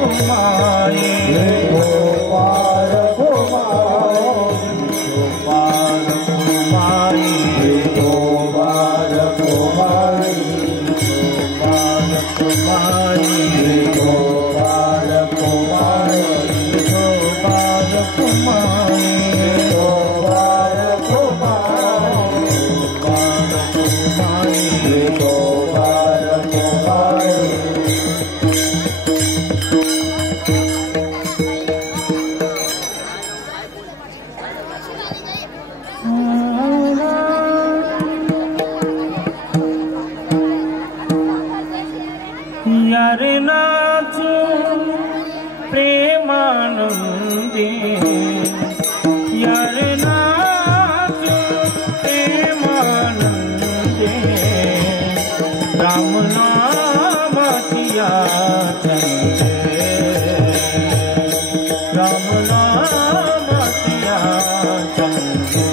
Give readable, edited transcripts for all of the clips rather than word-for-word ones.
कुमारी गोपाल कुमारी गोपाल कुमारी गोपाल कुमारी गोपाल कुमारी गोपाल कुमारी गोपाल कुमारी गोपाल कुमारी गोपाल कुमारी यार नाथ प्रेमानंदी यार नाथ प्रेमानंदी राम नामतिया चंदे राम नामतिया चंदे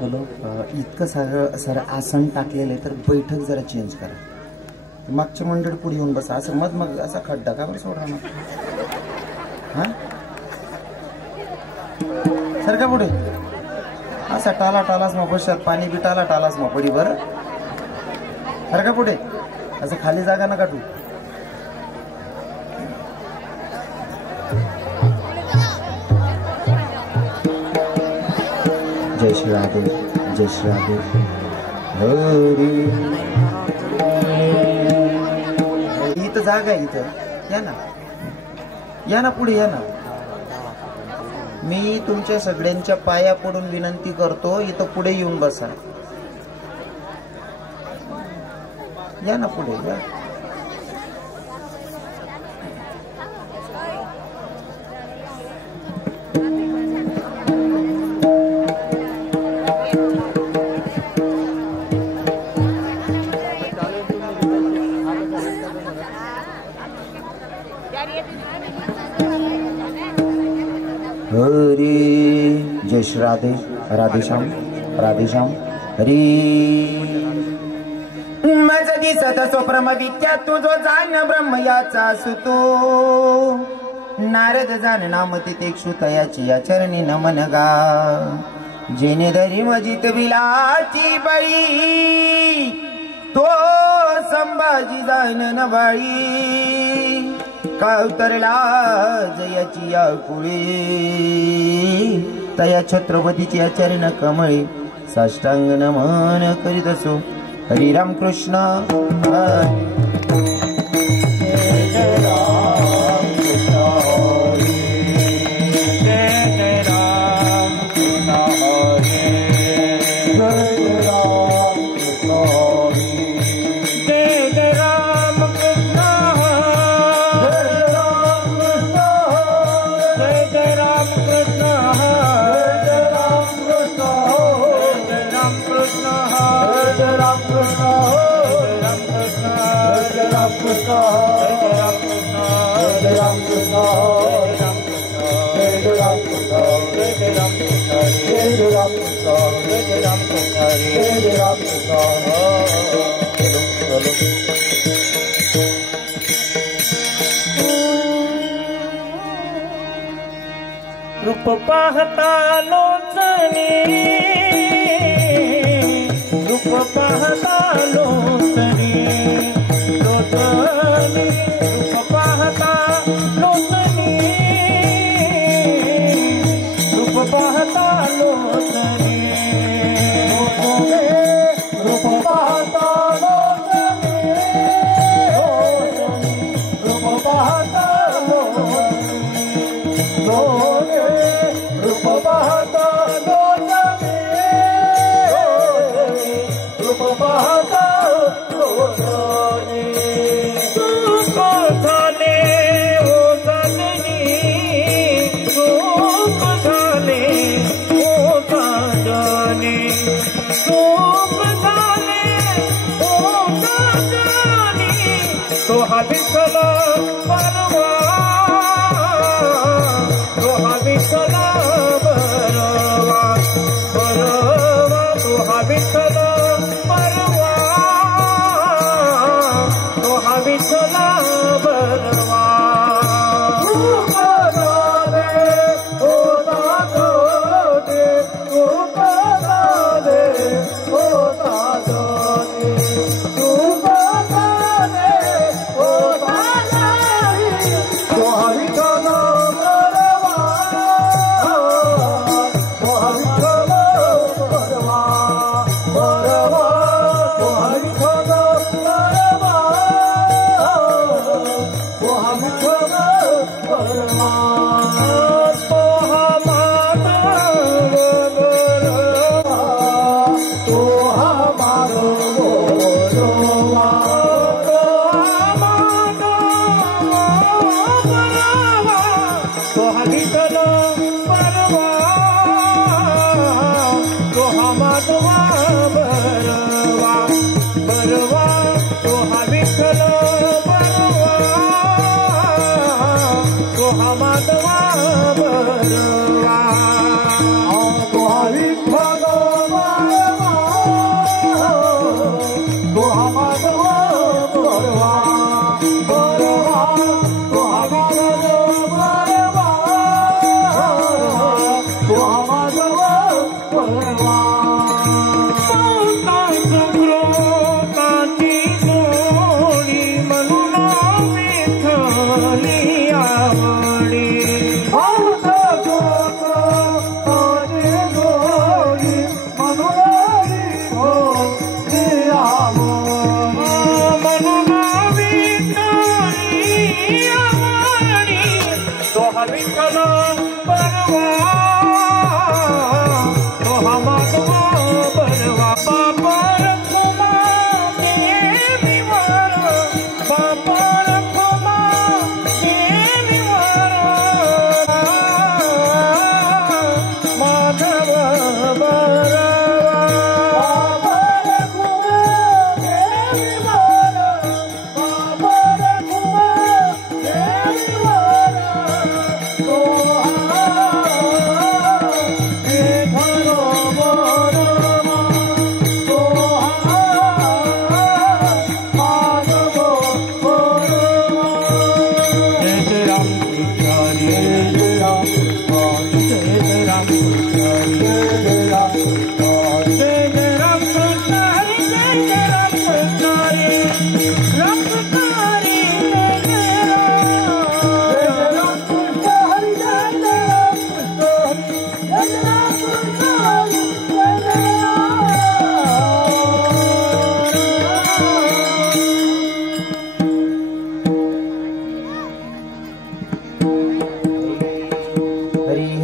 हॅलो, इतकं सर आसन टाकलेलं तर बैठक जरा चेंज करा. मागचे मंडळ पुढे येऊन बसा. असं मग असा खड्डा का बरं सोडा ना. हां सर का पुढे असा टाला टालाच मग बसत पाणी बी टाला टालाच मग पडी बरं. सर का पुढे असं खाली जागा नका तू. जय श्री राधे, जय श्री राधे. इथं जागा आहे, इथं या ना, या ना पुढे या ना. मी तुमच्या सगळ्यांच्या पाया पडून विनंती करतो, इथं पुढे येऊन बसा. या ना पुढे या. हरी जय श्री राधे, राधेश्याम राधेश्याम. हरी मज दिसत स्वप्रम विद्या तुझो जाण ब्रह्म याचा सुतो. नारद जाण नाम तिथे क्षुतयाची या चरणी नमन गा. जेने धरी मजित विलाची बळी तो संभाजी जाण नवाळी. का उतरला जयाची या कुळी तया छत्रपतीची आचार्य कमळी साष्टांग नमन करीत असो. हरिराम कृष्ण रूप पाहता लोचनी रूप पाहता लोचनी लोचनी रूप पाहता लोचनी रूप पाहता लोचनी रूप पाहता लोचनी रूप पाहता रूप पाहता लोचनी रूप पाहता लोचनी रूप झाले ओ जननी रूप झाले ओ जननी रूप झाले ओ जननी तो हा विठ्ठल परवा तो हा विठ्ठल परवा परवा तो हा विठ्ठल परवा तो हा विठ्ठल परवा रूप झाले ओ दादोने रूप झाले ओ दादोने रूप झाले ओ दादोने तो हा विठ्ठल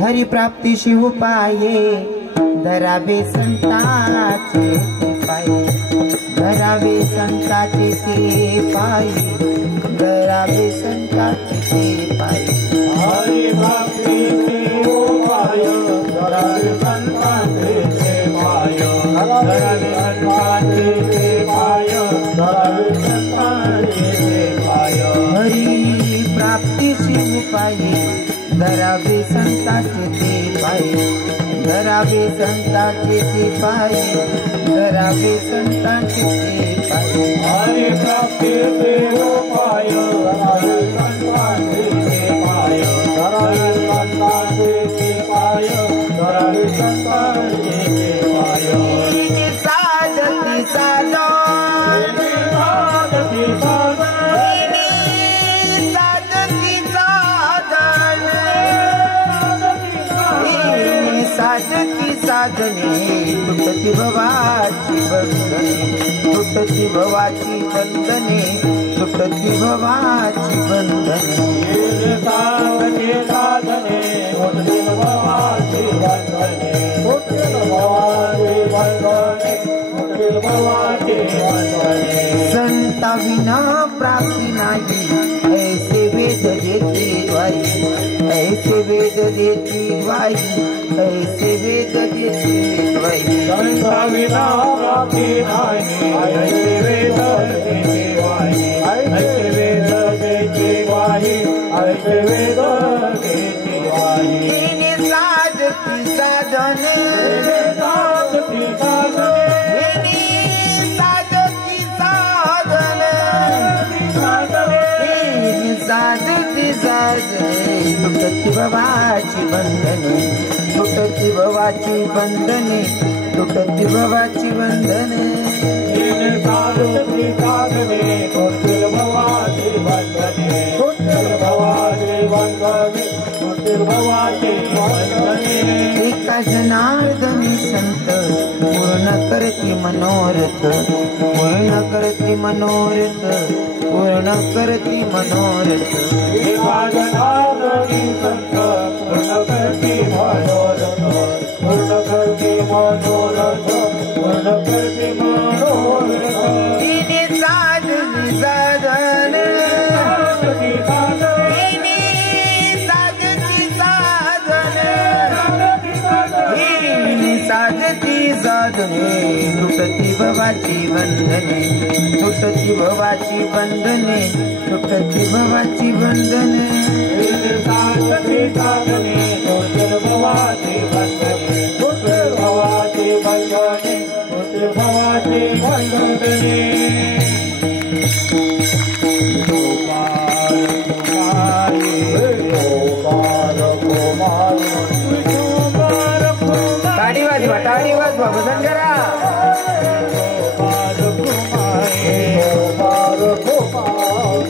हरिप्राप्तीशी उपाये धरावे संताचे पायी धरावे संताचे ते पायी धरावे संताचे ते पायी हरिप्राप्तीशी उपाय धरावे संताचे ते पाय धरावे संताचे ते पाय धरावे संताचे ते पाय हरी प्राप्तीची उपाये धरावे संताचे ते पायी धरावे संताचे ते पायी धरावे संताचे ते पायी हरिप्राप्तीशी उपाय धरावे संताचे ते पाय धरावे संताचे ते पाय धरावे संताचे ते पाय साधती साधन साधती साधन साधती साधन साधती साधने तुटती भवाची बंधने तुटती भवाची बंधने तुटती भवाची बंधने साधने साधने तुटती भवाची बंधने तुटती भवाची बंधने तुटती भवाची बंधने संता विना प्राप्ती नाही ऐसे वेद देती वाई ऐसे वेद देती वाई ऐसे वेद देती वाई संता विना प्राप्ती नाही ऐसे वेद देती वाई ऐसे वेद देती वाई ऐसे वेद देती वाई तिने साधती साधने साधती साधने साधती साधने साधती साधने तुटती भवाची बंधने तुटती भवाची बंधने तुटती भवाची बंधने साधती साधने तुटती भवाची बंधने तुटती भवाची बंधने तुटती भवाची बंधने एका जनार्दनी संत पूर्ण करती मनोरथ पूर्ण करती मनोरथ पूर्ण करती मनोरथ एका जनार्दनी संत पूर्ण करती मनोरथ पूर्ण करती मनोरथ पूर्ण करती मनोरथ तिने साधती साधने साधती साधने साधती साधने साधती साधती साधने तुटती भवाची बंधने तुटती भवाची बंधने तुटती भवाची बंधने साधती साधने तुटती भवाची बंधने तुटती भवाची बंधने तुटती भवाची बंधने टाळी वाजवा भजन करा गोपाल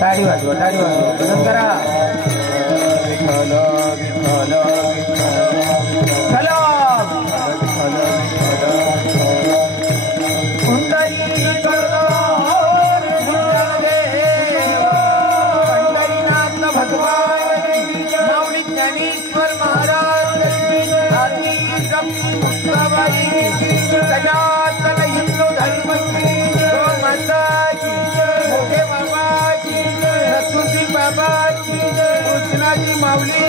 टाळी वाजवा बंद करा. कृष्णाजी माऊली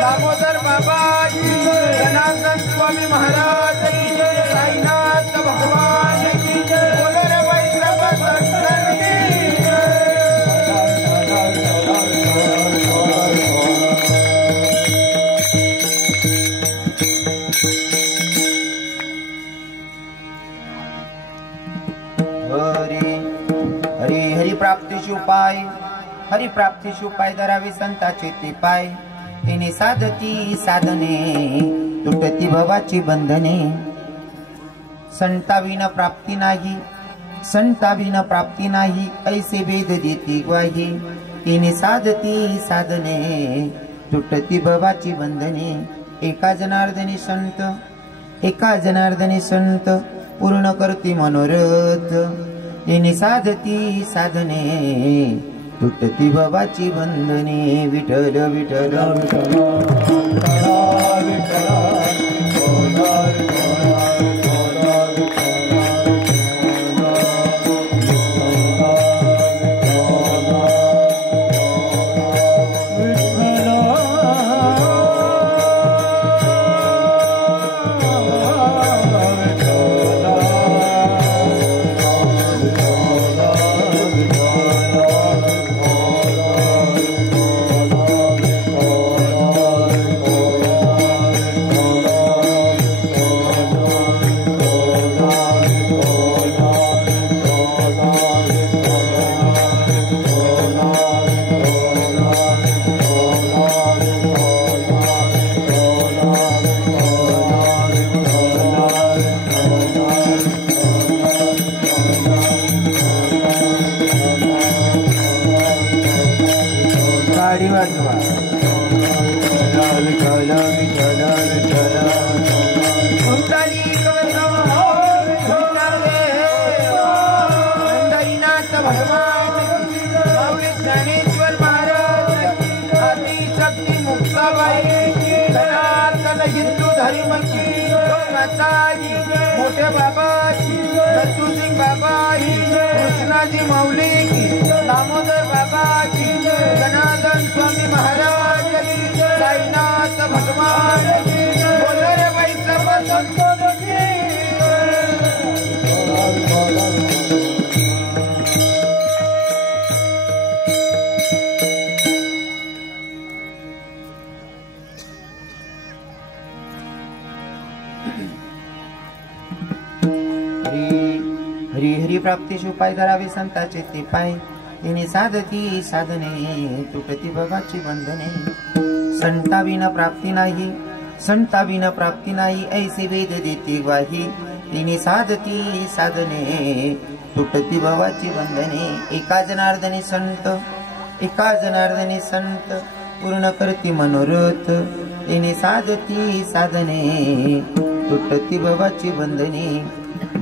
दामोदर बाबाजी जनार्दन स्वामी महाराज साईनाथ भगवान हरी हरी प्राप्तीशी उपाय हरी प्राप्तीशी उपाय धरावे संताचे ते पाय. तिने साधती साधने तुटती भवाची बंधने. संताविना प्राप्ती नाही संताविना प्राप्ती नाही ऐसे वेद देती ग्वाही. तिने साधती साधने तुटती भवाची बंधने. एका जनार्दनी संत पूर्ण करती मनोरथ. तिने साधती साधने तुटती भवाची बंधने. विठ्ठल विठ्ठल मोठे बाबाजी दत्तू सिंग बाबाजी कृष्णाजी माऊली दामोदर बाबाजी जनार्दन स्वामी महाराज साईनाथ भगवान बोलो रे बाई सर्व संतों की. हरी हरी प्राप्तीशी उपाय करावे संताचे ते पाय. तिने साधती साधने तुटती भवाची बंधने. संताविना प्राप्ती नाही ऐसे वेद देते ग्वाही. तिने साधती साधने तुटती भवाची बंधने. एका जनार्दनी संत पूर्ण करती मनोरथ. तिने साधती साधने तुटती भवाची बंधने.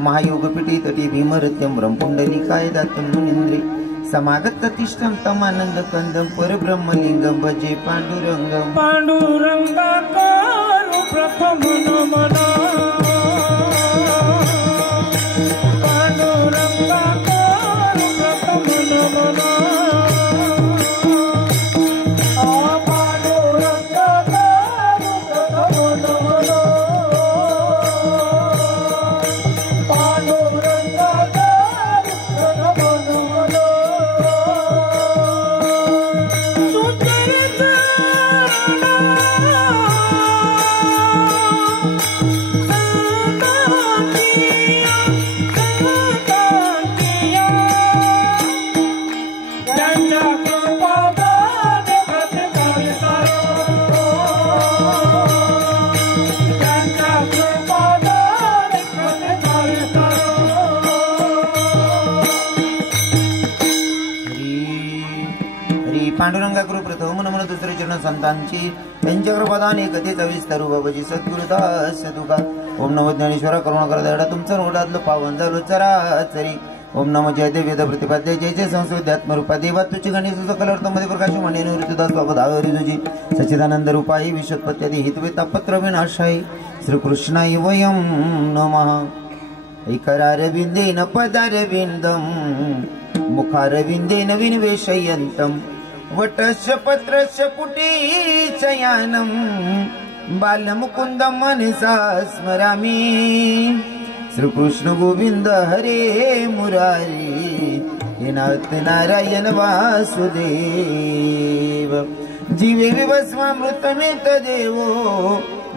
महायोगपीठी तटी भीमरत्यं ब्रह्मपुंडलिकाय दातं मुनींद्रे समागत तिष्ठं तमानंद कंदं परब्रह्मलिंगं भजे पांडुरंगं. पांडुरंगाकार प्रथम नमन पांडुरंगाकार प्रथम नमन. पांडुरंगा कृ प्रथम नमन दुसरे चरण संतांची त्यांच्या कृपादान एकतेचा विस्तारू बाबाजी सद्गुरुदास तुका ओम नमो ज्ञानेश्वरा करुणा कर दयाडा तुमचं रोडातलं पावन झालो चराचरी ओम नमो जय देव वेद प्रतिपाद्य जय जय संस्कृत्यात्म रूपा देवा तुझी गणेश सकलर्थमध्ये प्रकाश म्हणे निवृत्तीदास बाबा धावरी तुझी सच्चिदानंद रूपाई विश्वोत्पत्ती हितवे तापत्र विनाशाई श्रीकृष्णाय वयं नमः ऐकरारविंदेन पदारविंदम मुखारविंदेन विनिवेशयन्तं वटस्य पत्रस्य पुटीचयानं बालमुकुन्दं मनसा स्मरामि श्रीकृष्ण गोविंद हरे मुरारी हे नाथ नारायण वासुदेव जीवे विवस्वामृतमेत देवो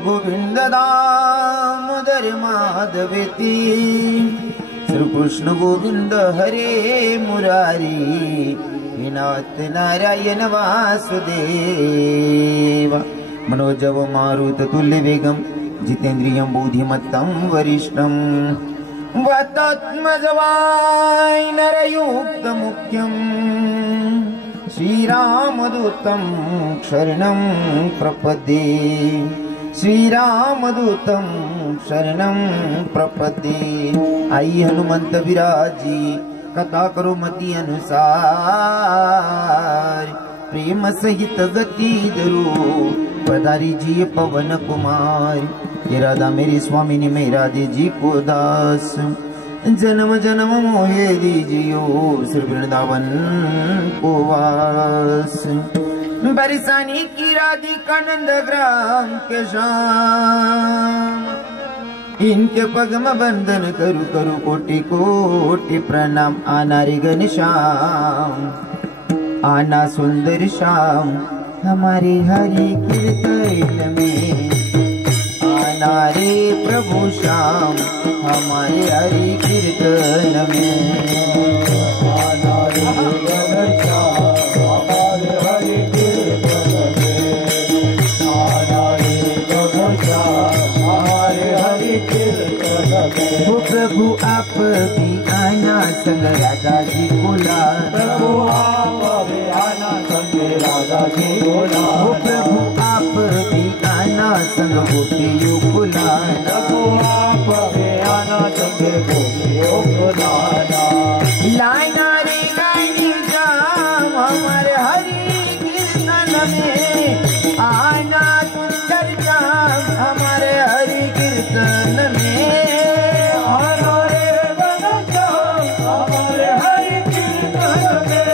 गोविंद दामोदर माधवेती श्रीकृष्ण गोविंद हरे मुरारी हे नाथ नारायण वासुदेव मनोजव मारुत तुल्य वेगम जितेंद्रियं बुद्धिमत्तं वरिष्ठं वातात्मजवाय नरयुक्त मुख्यं श्रीरामदूतं शरणं प्रपद्ये श्रीरामदूतं शरणं प्रपद्ये आई हनुमंत विराजी कथा करो मती अनुसार प्रेम सहित गति धरू पधारी जी पवन कुमार ये राधा मेरी स्वामिनी मेरा जी को दास जन्म जन्म मोहे दीजियो श्री वृंदावन को वास बरसानी की राधिका नंद ग्राम के शाम इनके पगम बंधन करु करु कोटि कोटि प्रणाम आना रे घनश्याम आना सुंदर श्याम हमारे हरि कीर्तन में आना रे प्रभु श्याम हमारे हरि कीर्तन में आना रे घनश्याम हमारे हरि कीर्तन में आना रे घनश्याम हमारे हरि कीर्तन में वो प्रभु आप भी आना संग राधा जी बोला प्रभु आप भी आना संग राधा जी बोला वो प्रभु आप भी आना संग गोपियों बोला प्रभु आप भी आना संग गोपियों बोला लाइना रे लाइनी जाम हमारे हरि कीर्तन में आना सुंदर जाम हमारे हरि कीर्तन में आना रे घनश्याम हमारे हरि कीर्तन में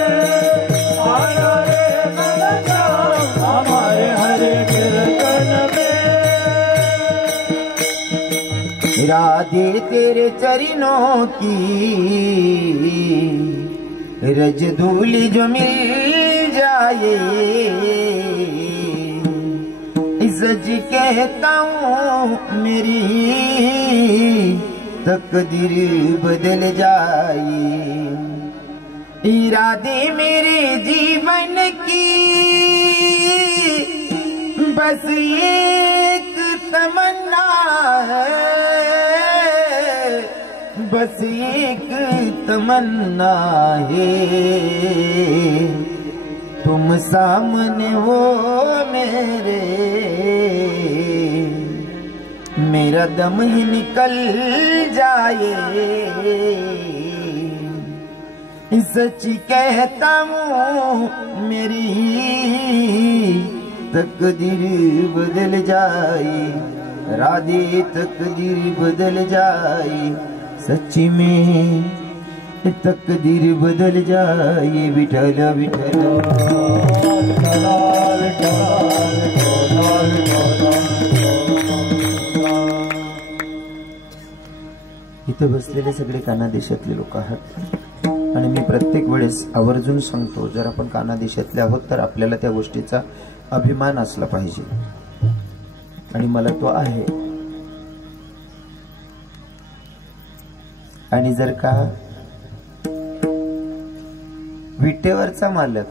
आना रे घनश्याम हमारे हरि कीर्तन में राधे तेरे चरणों की रज धूली जो मिल जाए सच कहता हूँ मेरी तकदीर बदल जाए इरादे मेरे जीवन की बस एक तमन्ना है बस एक तमन्ना है तुम सामने हो मेरे मेरा दम ही निकल जाए सच कहता हूँ मेरी तकदीर बदल जाए राधे तकदीर बदल जाए सच्ची में तकदीर बदल जाए विठल विठल इथे बसलेले सगळे काना देशातले लोक आहात आणि मी प्रत्येक वेळेस आवर्जून सांगतो जर आपण काना देशातले आहोत तर आपल्याला त्या गोष्टीचा अभिमान असला पाहिजे आणि मला तो आहे आणि जर का विटेवरचा मालक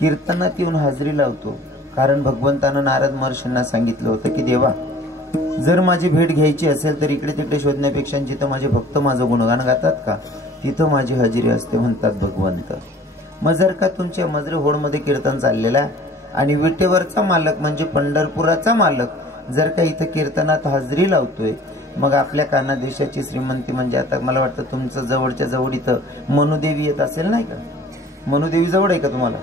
कीर्तनात येऊन हाजरी लावतो कारण भगवंतानं नारद महर्षींना सांगितलं होतं की देवा जर माझी भेट घ्यायची असेल तर इकडे तिकडे शोधण्यापेक्षा जिथं माझे भक्त माझं गुणगान गातात का तिथं माझी हजेरी असते म्हणतात भगवंत मग जर का तुमच्या मजरे होडमध्ये कीर्तन चाललेलं आहे आणि विटेवरचा मालक म्हणजे पंढरपुराचा मालक जर का इथं कीर्तनात हाजरी लावतोय, मग आपल्या कानादेशाची श्रीमंती म्हणजे आता मला वाटतं तुमचं जवळच्या जवळ इथं मनुदेवी येत असेल नाही का? मनुदेवी जवळ आहे का तुम्हाला?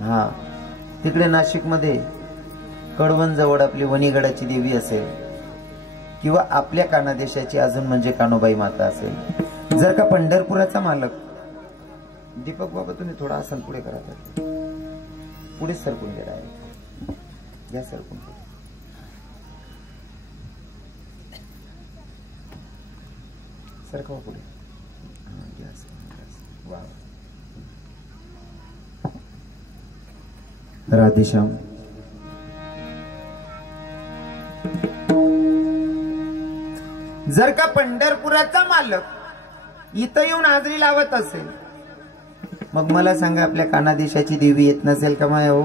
हा, तिकडे नाशिकमध्ये कडवण जवळ आपली वणीगडाची देवी असेल किंवा आपल्या कानादेशाची अजून म्हणजे कानोबाई माता असेल. जर का पंढरपुराचा मालक दीपक बाबा तुम्ही थोडा आसन पुढे करा, पुढे सरकून गेला घ्या, सरकून सरकवा पुढे. वा, राधेश्याम. जर का पंढरपुराचा मालक इथं येऊन हाजरी लावत असेल, मग मला सांगा आपल्या कानादेशाची देवी येत नसेल का माय हो?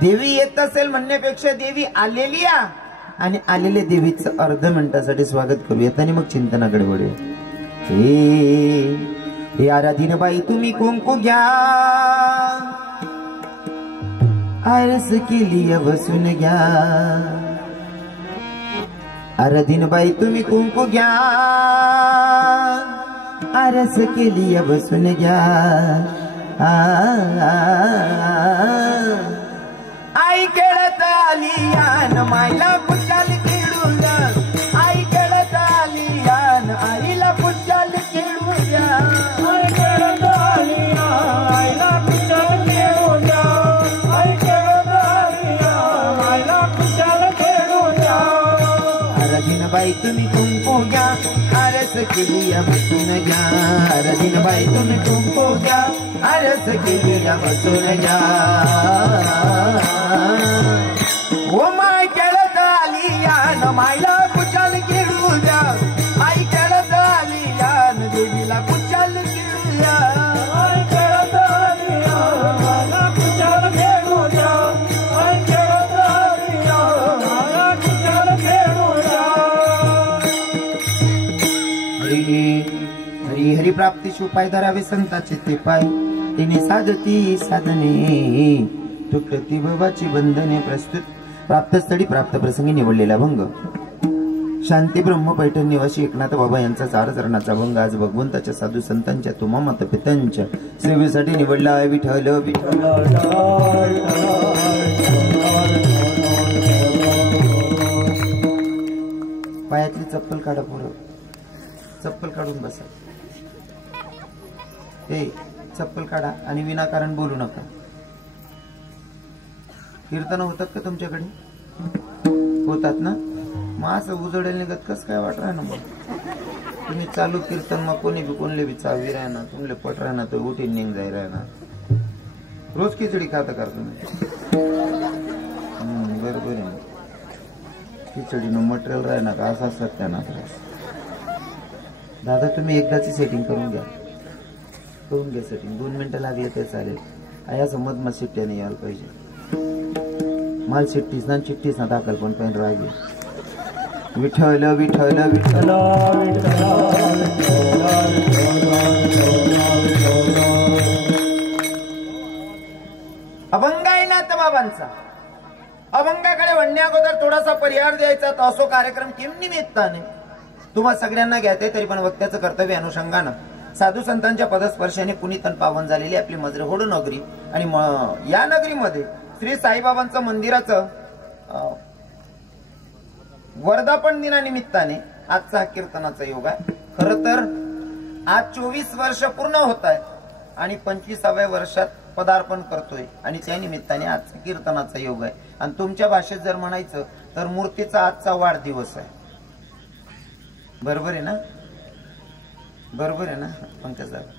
देवी येत असेल म्हणण्यापेक्षा देवी आलेली आहे आणि आलेल्या देवीचं अर्ध मिनिटासाठी स्वागत करूयात आणि मग चिंतनाकडे वळूया. हे आराधीनबाई तुम्ही कुंकू घ्या, आरस केली बसून घ्या. आराधीनबाई तुम्ही कुंकू घ्या, आरस केली बसून घ्या. आई खेळत आली यान मायला कुशाल खेळू द्या. आई खेळत आली यान आईला कुशाल खेळू द्या. आई खेळत आली आईला कुशाल खेळू द्या. आई खेळत आली आईला कुशाल खेळू द्या. आराधीनबाई तुम्ही कुंकू घ्या, आरस केली बसून घ्या. आराधीनबाई तुम्ही कुंकू घ्या, आरस केली बसून घ्या. ओ माय खेळत आली यान मायला कुशाल खेळू द्या. आई खेळत आली यान देवीला कुशाल खेळू द्या. आई खेळत आली आईला कुशाल खेळू द्या. आई खेळत आली आईला कुशाल खेळू द्या. हरी हरी प्राप्तीशी उपाय धरावे संताचे ते पाय. तिने साधती साधने तुटती भवाची बंधने. प्रस्तुत प्राप्तस्थळी प्राप्त प्रसंगी निवडलेला भंग. शांती ब्रह्म पैठण निवासी एकनाथ बाबा यांचा 4 चरणाचा भंग आज भगवंताच्या साधू संतांच्या तुमा माता पित्यांच्या सेवेसाठी निवडला आहे. विठ्ठल विठ्ठल. पायातली चप्पल काढा पोरं, चप्पल काढून बसा. हे चप्पल काढा आणि विनाकारण बोलू नका. कीर्तन होतात का तुमच्याकडे? होतात ना? मग असं उजडेल निघत कस काय वाट राह ना. मग तुम्ही चालू कीर्तन मग कोणी बी कोणले बी चावी राह ना, तुमले पट राह ना, तो उठी निघ जाई राह ना. रोज खिचडी खाता कर तुम्ही? बरोबर आहे. खिचडीनं मटेरियल राह ना का असा सत्यानाश. दादा तुम्ही एकदाची सेटिंग करून घ्या, करून घ्या सेटिंग. 2 मिनिटं लागले ते चालेल. आया समज मग शिट्ट्याने यायला पाहिजे. माल चिट्टीस ना चिट्टीस ना दाखल पण पेन राहिले. विठ्ठल विठ्ठल विठ्ठल. अभंग आहे नाथ बाबांचा. अभंगाकडे वळण्या अगोदर थोडासा परिहार द्यायचा. तो असो कार्यक्रम किम निमित्ताने तुम्हा सगळ्यांना घ्यायचे, तरी पण वक्त्याचं कर्तव्य अनुषंगानं साधू संतांच्या पदस्पर्शाने पुनीतन पावन झालेली आपली मजरेहोड नगरी आणि या नगरीमध्ये श्री साईबाबांचं मंदिराचं वर्धापन दिनानिमित्ताने आजचा हा कीर्तनाचा योग आहे. खरं तर आज 24 वर्ष पूर्ण होत आहे आणि 25व्या वर्षात पदार्पण करतोय आणि त्या निमित्ताने आजचा कीर्तनाचा योग आहे. आणि तुमच्या भाषेत जर म्हणायचं तर मूर्तीचा आजचा वाढदिवस आहे. बरोबर आहे ना? बरोबर आहे ना पंकज दादा?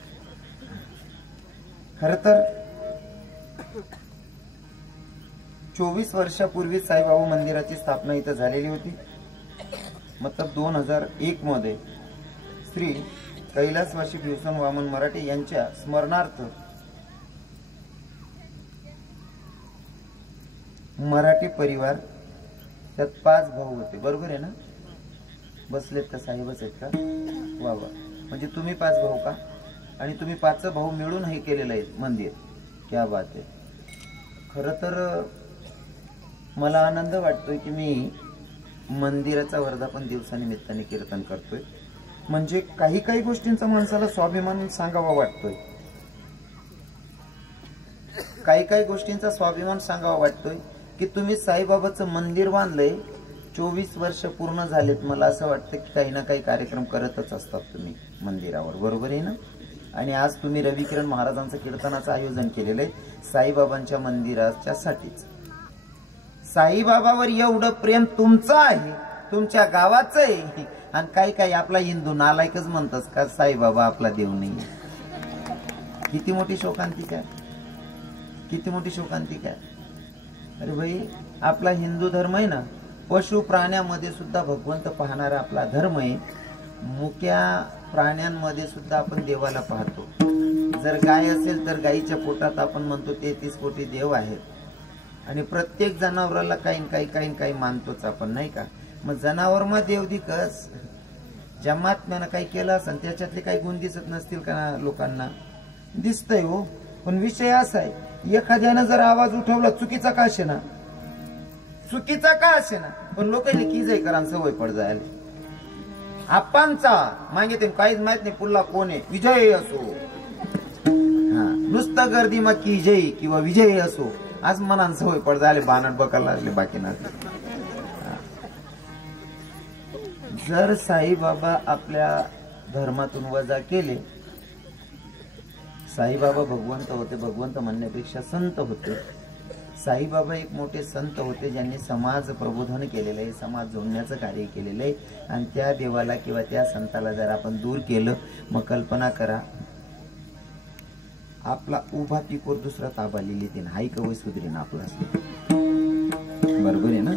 खर तर 24 वर्षापूर्वी साईबाबा मंदिराची स्थापना इथं झालेली होती. मतलब 2001 मध्ये श्री कैलासवासी भीमसेन वामन मराठे यांच्या स्मरणार्थ मराठी परिवार, त्यात 5 भाऊ होते. बरोबर आहे ना? बसलेत का? साहेबच आहेत का? वा वा. म्हणजे तुम्ही 5 भाऊ का? आणि तुम्ही 5 भाऊ मिळून हे केलेलं आहे मंदिर. क्या बात आहे. खरं तर मला आनंद वाटतोय की मी मंदिराचा वर्धापन दिवसानिमित्ताने कीर्तन करतोय. म्हणजे काही काही गोष्टींचा माणसाला स्वाभिमान सांगावा वाटतोय. काही काही गोष्टींचा स्वाभिमान सांगावा वाटतोय की तुम्ही साईबाबाचं मंदिर बांधलंय. 24 वर्ष पूर्ण झालेत. मला असं वाटतं की काही ना काही कार्यक्रम करतच असतात तुम्ही मंदिरावर, बरोबर आहे ना. आणि आज तुम्ही रविकिरण महाराजांचं कीर्तनाचं आयोजन केलेलं आहे साईबाबांच्या मंदिराच्या साठीच. साईबाबावर एवढं प्रेम तुमचं आहे, तुमच्या गावाचं आहे. आणि काही काही आपला हिंदू नालायकच म्हणतात का साईबाबा आपला देव नाही. किती मोठी शोकांतिका आहे, किती मोठी शोकांतिका आहे. अरे भाई, आपला हिंदू धर्म आहे ना, पशु प्राण्यामध्ये सुद्धा भगवंत पाहणारा आपला धर्म आहे. मुक्या प्राण्यांमध्ये सुद्धा आपण देवाला पाहतो. जर गाय असेल तर गायीच्या पोटात आपण म्हणतो 33 कोटी देव आहेत. आणि प्रत्येक जनावराला काही मानतोच आपण, नाही का. मग जनावर मग देव दिकस. जमात्म्यानं काही केलं असेल त्याच्यातले काही गुण दिसत नसतील का लोकांना? दिसतंय हो. पण विषय असा आहे, एखाद्यानं जर आवाज उठवला चुकीचा का असे ना, चुकीचा का असे ना, पण लोकांनी की जय करा सवय पड जायला. आपांचा मागे ते काहीच माहित नाही पुढला कोण आहे. विजय असो, हा नुसतं गर्दी मग की जय किंवा विजय असो, आज मनान सवय पड जायला. बानट बकायला लागले बाकी ना. जर साईबाबा आपल्या धर्मातून वजा केले, साईबाबा भगवंत होते, भगवंत म्हणण्यापेक्षा संत होते. साईबाबा एक मोठे संत होते ज्यांनी समाज प्रबोधन केलेलं आहे, समाज जोडण्याचं कार्य केलेलं आहे. आणि त्या देवाला किंवा त्या संताला जर आपण दूर केलं, मग कल्पना करा आपला उभा पिकोर दुसरा ताबा लिहिली तीन हाय कवय सुधरीन आपला, बरोबर आहे ना.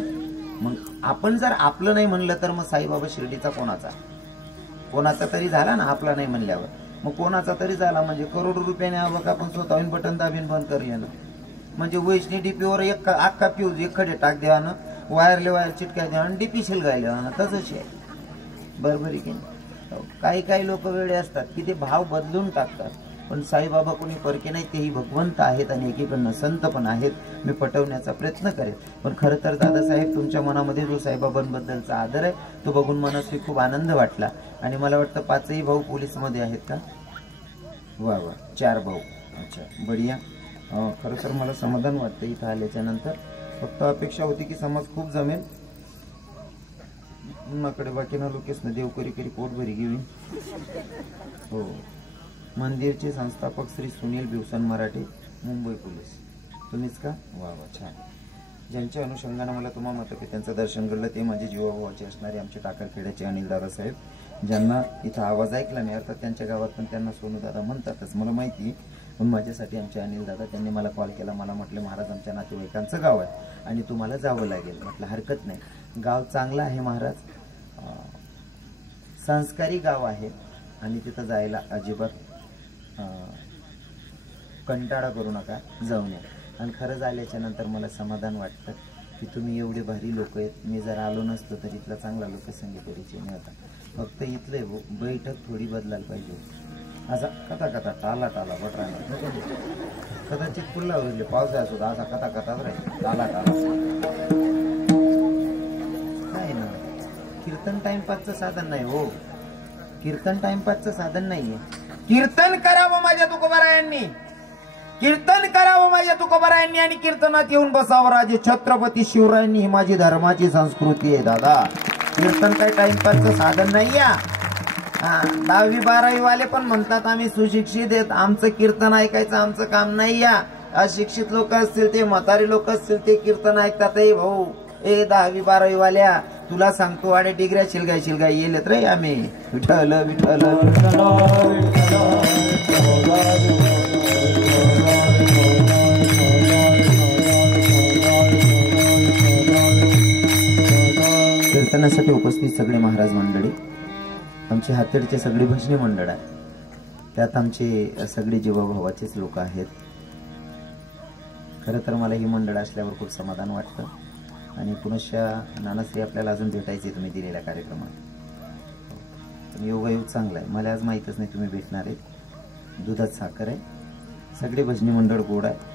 मग आपण जर आपलं नाही म्हणलं तर मग साईबाबा शिर्डीचा कोणाचा, कोणाचा तरी झाला ना. आपला नाही म्हणल्यावर मग कोणाचा तरी झाला. म्हणजे करोडो रुपयाने आवक आपण स्वतःहून बटन दाबीन बंद करूया ना. म्हणजे वैष्णी डीपीवर एक अख्खा फ्यूज एक खडे टाक द्या ना, वायरले वायर चिटकाय द्या आणि डीपी शिलगायले ना, तसंच आहे. बरोबर आहे की नाही. काही काही लोक वेळे असतात की ते भाव बदलून टाकतात. पण साईबाबा कोणी परके नाही, तेही भगवंत आहेत आणि एकीकडनं संत पण आहेत. मी पटवण्याचा प्रयत्न करेन. पण खरं तर दादासाहेब, तुमच्या मनामध्ये जो साईबाबांबद्दलचा आदर आहे तो बघून मनस्वी खूप आनंद वाटला. आणि मला वाटतं 5ही भाऊ पोलीसमध्ये आहेत का? वा वा, 4 भाऊ. अच्छा, बढिया. खरं तर मला समाधान वाटतं इथं आल्याच्या नंतर. फक्त अपेक्षा होती की समाज खूप जमेल. उन्हाकडे बाकी ना लोकेश ना देव करी करी पोट भरी घेऊन. हो, मंदिरचे संस्थापक श्री सुनील बिवसन मराठे, मुंबई पोलीस. तुम्हीच का? वा वा, छान. ज्यांच्या अनुषंगाने मला तुम्हा मतपेत्यांचं दर्शन घडलं ते माझे जीवाभावाचे असणारे आमचे टाकरखेड्याचे अनिल दादासाहेब, ज्यांना इथं आवाज ऐकला नाही. अर्थात त्यांच्या गावात पण त्यांना सोनू दादा म्हणतातच, मला माहिती. पण माझ्यासाठी आमचे अनिल दादा, त्यांनी मला कॉल केला. मला म्हटलं महाराज आमच्या नातेवाईकांचं गाव आहे आणि तुम्हाला जावं लागेल. म्हटलं हरकत नाही, गाव चांगलं आहे महाराज, संस्कारी गाव आहे आणि तिथं जायला अजिबात कंटाळा करू नका, जाऊन या. आणि खरं झाल्याच्या नंतर मला समाधान वाटतं की तुम्ही एवढे भारी लोक आहेत. मी जर आलो नसतो तर इथला चांगला लोकसंगीत परिचय नाही होता. फक्त इथले बैठक थोडी बदलायला पाहिजे. असा कथा कथा टाला टाला बटरा कदाचित पुल्ला होईल पावसाळ्यात सुद्धा असा कथा कथाच राहील, टाला टाला काय ना. कीर्तन टाइमपासचं साधन नाही हो, कीर्तन टाइमपासचं साधन नाहीये. कीर्तन करावं माझ्या तुकोबारायांनी, कीर्तन करावं माझ्या तुकोबारायांनी आणि कीर्तनात येऊन बसावं राजे छत्रपती शिवरायांनी. ही माझी धर्माची संस्कृती आहे दादा. कीर्तन काय टाइमपासचं साधन नाही. 10वी 12वी वाले पण म्हणतात आम्ही सुशिक्षित आहेत, आमचं कीर्तन ऐकायचं आमचं काम नाही. अशिक्षित लोक असतील ते, म्हातारे लोक असतील ते कीर्तन ऐकतात. भाऊ, 10वी 12वी वाल्या तुला सांगतो, अडे डिग्र्या शिलगाय शिलगाय येलेत रे आम्ही. विठ्ठल विठ्ठल कीर्तनासाठी उपस्थित सगळे महाराज मंडळी, आमचे हातेडचे सगळे भजनी मंडळ आहे, त्यात आमचे सगळे जीवाभावाचेच लोक आहेत. खरं तर मला ही मंडळ असल्यावर खूप समाधान वाटतं. आणि पुनश्चा नानाश्री आपल्याला अजून भेटायचे तुम्ही दिलेल्या कार्यक्रमात. योगायोग चांगला आहे. मला आज माहीतच नाही तुम्ही भेटणार आहेत. दुधात साखर आहे. सगळे भजनी मंडळ गोड आहे.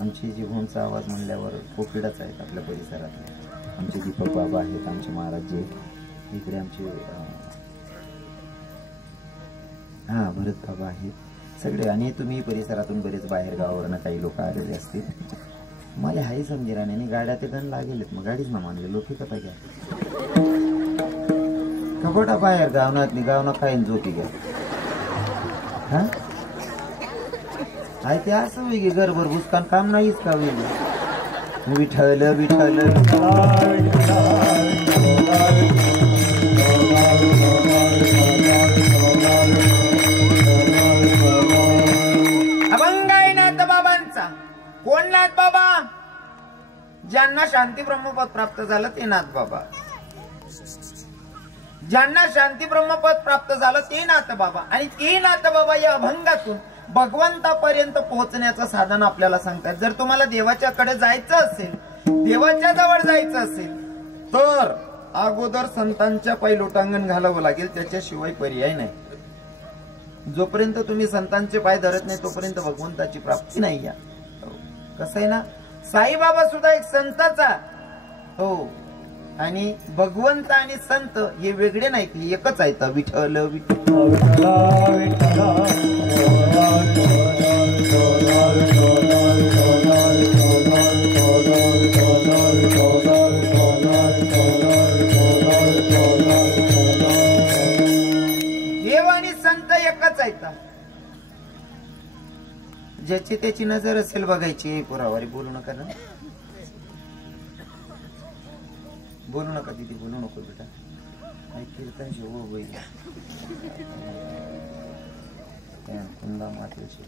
आमची जीवनचा आवाज म्हणल्यावर पोकिडाच आहेत आपल्या परिसरात. आमचे दीपक बाबा आहेत, आमचे महाराज जे इकडे आमचे भरत बाबा आहेत सगळे. आणि तुम्ही परिसरातून बरेच बाहेर गावावरनं काही लोक आलेले असतील. मला हाही समजेला नाही. गाड्या ते गण लागेलेत, मग गाडीच ना मानले लोक कथा घ्या कपडा बाहेर गावना खाईन झोपी घ्या. हा आहे ते असं होई गे घरभर घुसकान काम नाहीच का होईल. विठ्ठल विठ्ठल अभंग आहे नाथ बाबांचा. कोण नाथ बाबा? ज्यांना शांती ब्रह्मपद प्राप्त झालं ते नाथ बाबा. ज्यांना शांती ब्रह्मपद प्राप्त झालं ते नाथ बाबा. आणि ते नाथ बाबा या अभंगातून भगवंतापर्यंत पोहोचण्याचं साधन आपल्याला सांगतात. जर तुम्हाला देवाच्याकडे जायचं असेल, देवाच्या जवळ जायचं असेल, तर अगोदर संतांच्या पायी लोटांगण घालावं लागेल. त्याच्याशिवाय पर्याय नाही. जोपर्यंत तुम्ही संतांचे पाय धरत नाही तोपर्यंत भगवंताची प्राप्ती नाही. या कसं आहे ना, साईबाबा सुद्धा एक संताचा हो. आणि भगवंत आणि संत हे वेगळे नाहीत, हे एकच आहेत. विठ्ठल विठ्ठल देव आणि संत एकच आहेत. ज्याची त्याची नजर असेल बघायची. पुरावारी बोलू नका ना, बोलू नका दीदी, बोलू नको बेटा. कीर्तन शिव बाई कुंदा मातेची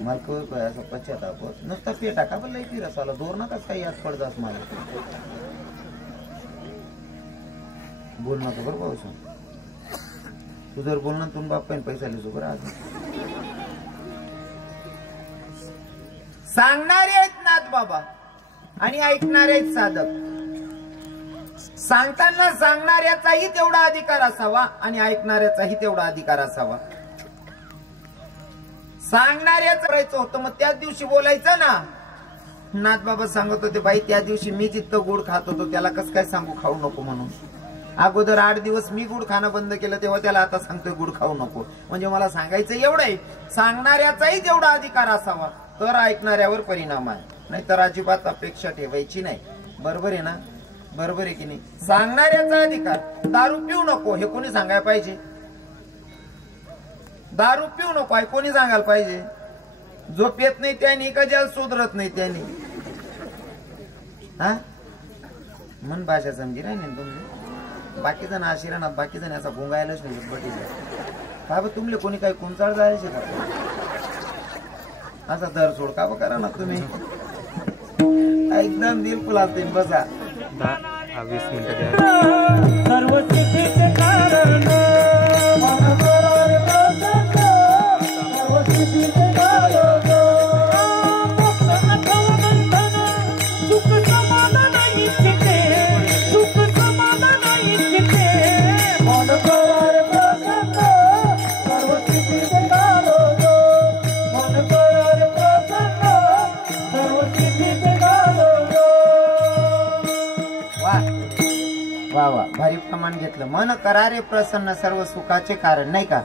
मला असं पश्चाताप नुसता पे टाका पण लई फिरस आला दोर नकाच काही याद पडतास मला. बोल नका बरं पाऊस. तू जर बोलणार तुम्ही बाप काही पैसा लिहितो बरं. आज सांगणारे आहेत नाथ बाबा आणि ऐकणारे आहेत साधक. सांगताना सांगणाऱ्याचाही तेवढा अधिकार असावा आणि ऐकणाऱ्याचाही तेवढा अधिकार असावा. सांगणाऱ्याच करायचं होतं मग त्याच दिवशी बोलायचं ना. नाथ बाबा सांगत होते, बाई त्या दिवशी मी जितकं गुड खात होतो त्याला कसं काय सांगू खाऊ नको म्हणून. अगोदर 8 दिवस मी गुड खाणं बंद केलं तेव्हा त्याला आता सांगतोय गुड खाऊ नको. म्हणजे मला सांगायचं एवढं आहे, सांगणाऱ्याचाही तेवढा अधिकार असावा तर ऐकणाऱ्यावर परिणाम आहे. नाहीतर अजिबात अपेक्षा ठेवायची नाही. बरोबर आहे ना? बरोबर आहे की नाही? सांगणाऱ्याचा अधिकार. दारू पिऊ नको हे कोणी सांगायला पाहिजे? दारू पिऊ नको आहे कोणी सांगायला पाहिजे? जो पेत नाही त्याने का ज्याला सुधरत नाही त्याने. हा मन भाषा समजी नाही तुम्ही. बाकी जण आशिरानात बाकी जण असा गुंगायलाच नाही का तुमले कोणी काही कुंचाळ जायचे का? असा दर सोड का करा ना तुम्ही. एकदम दिल फुलाते बसा. 20 मिनिटं सर्व सिद्धीचे कारण भारी प्रमाण घेतलं. मन करारे प्रसन्न सर्व सुखाचे कारण नाही का.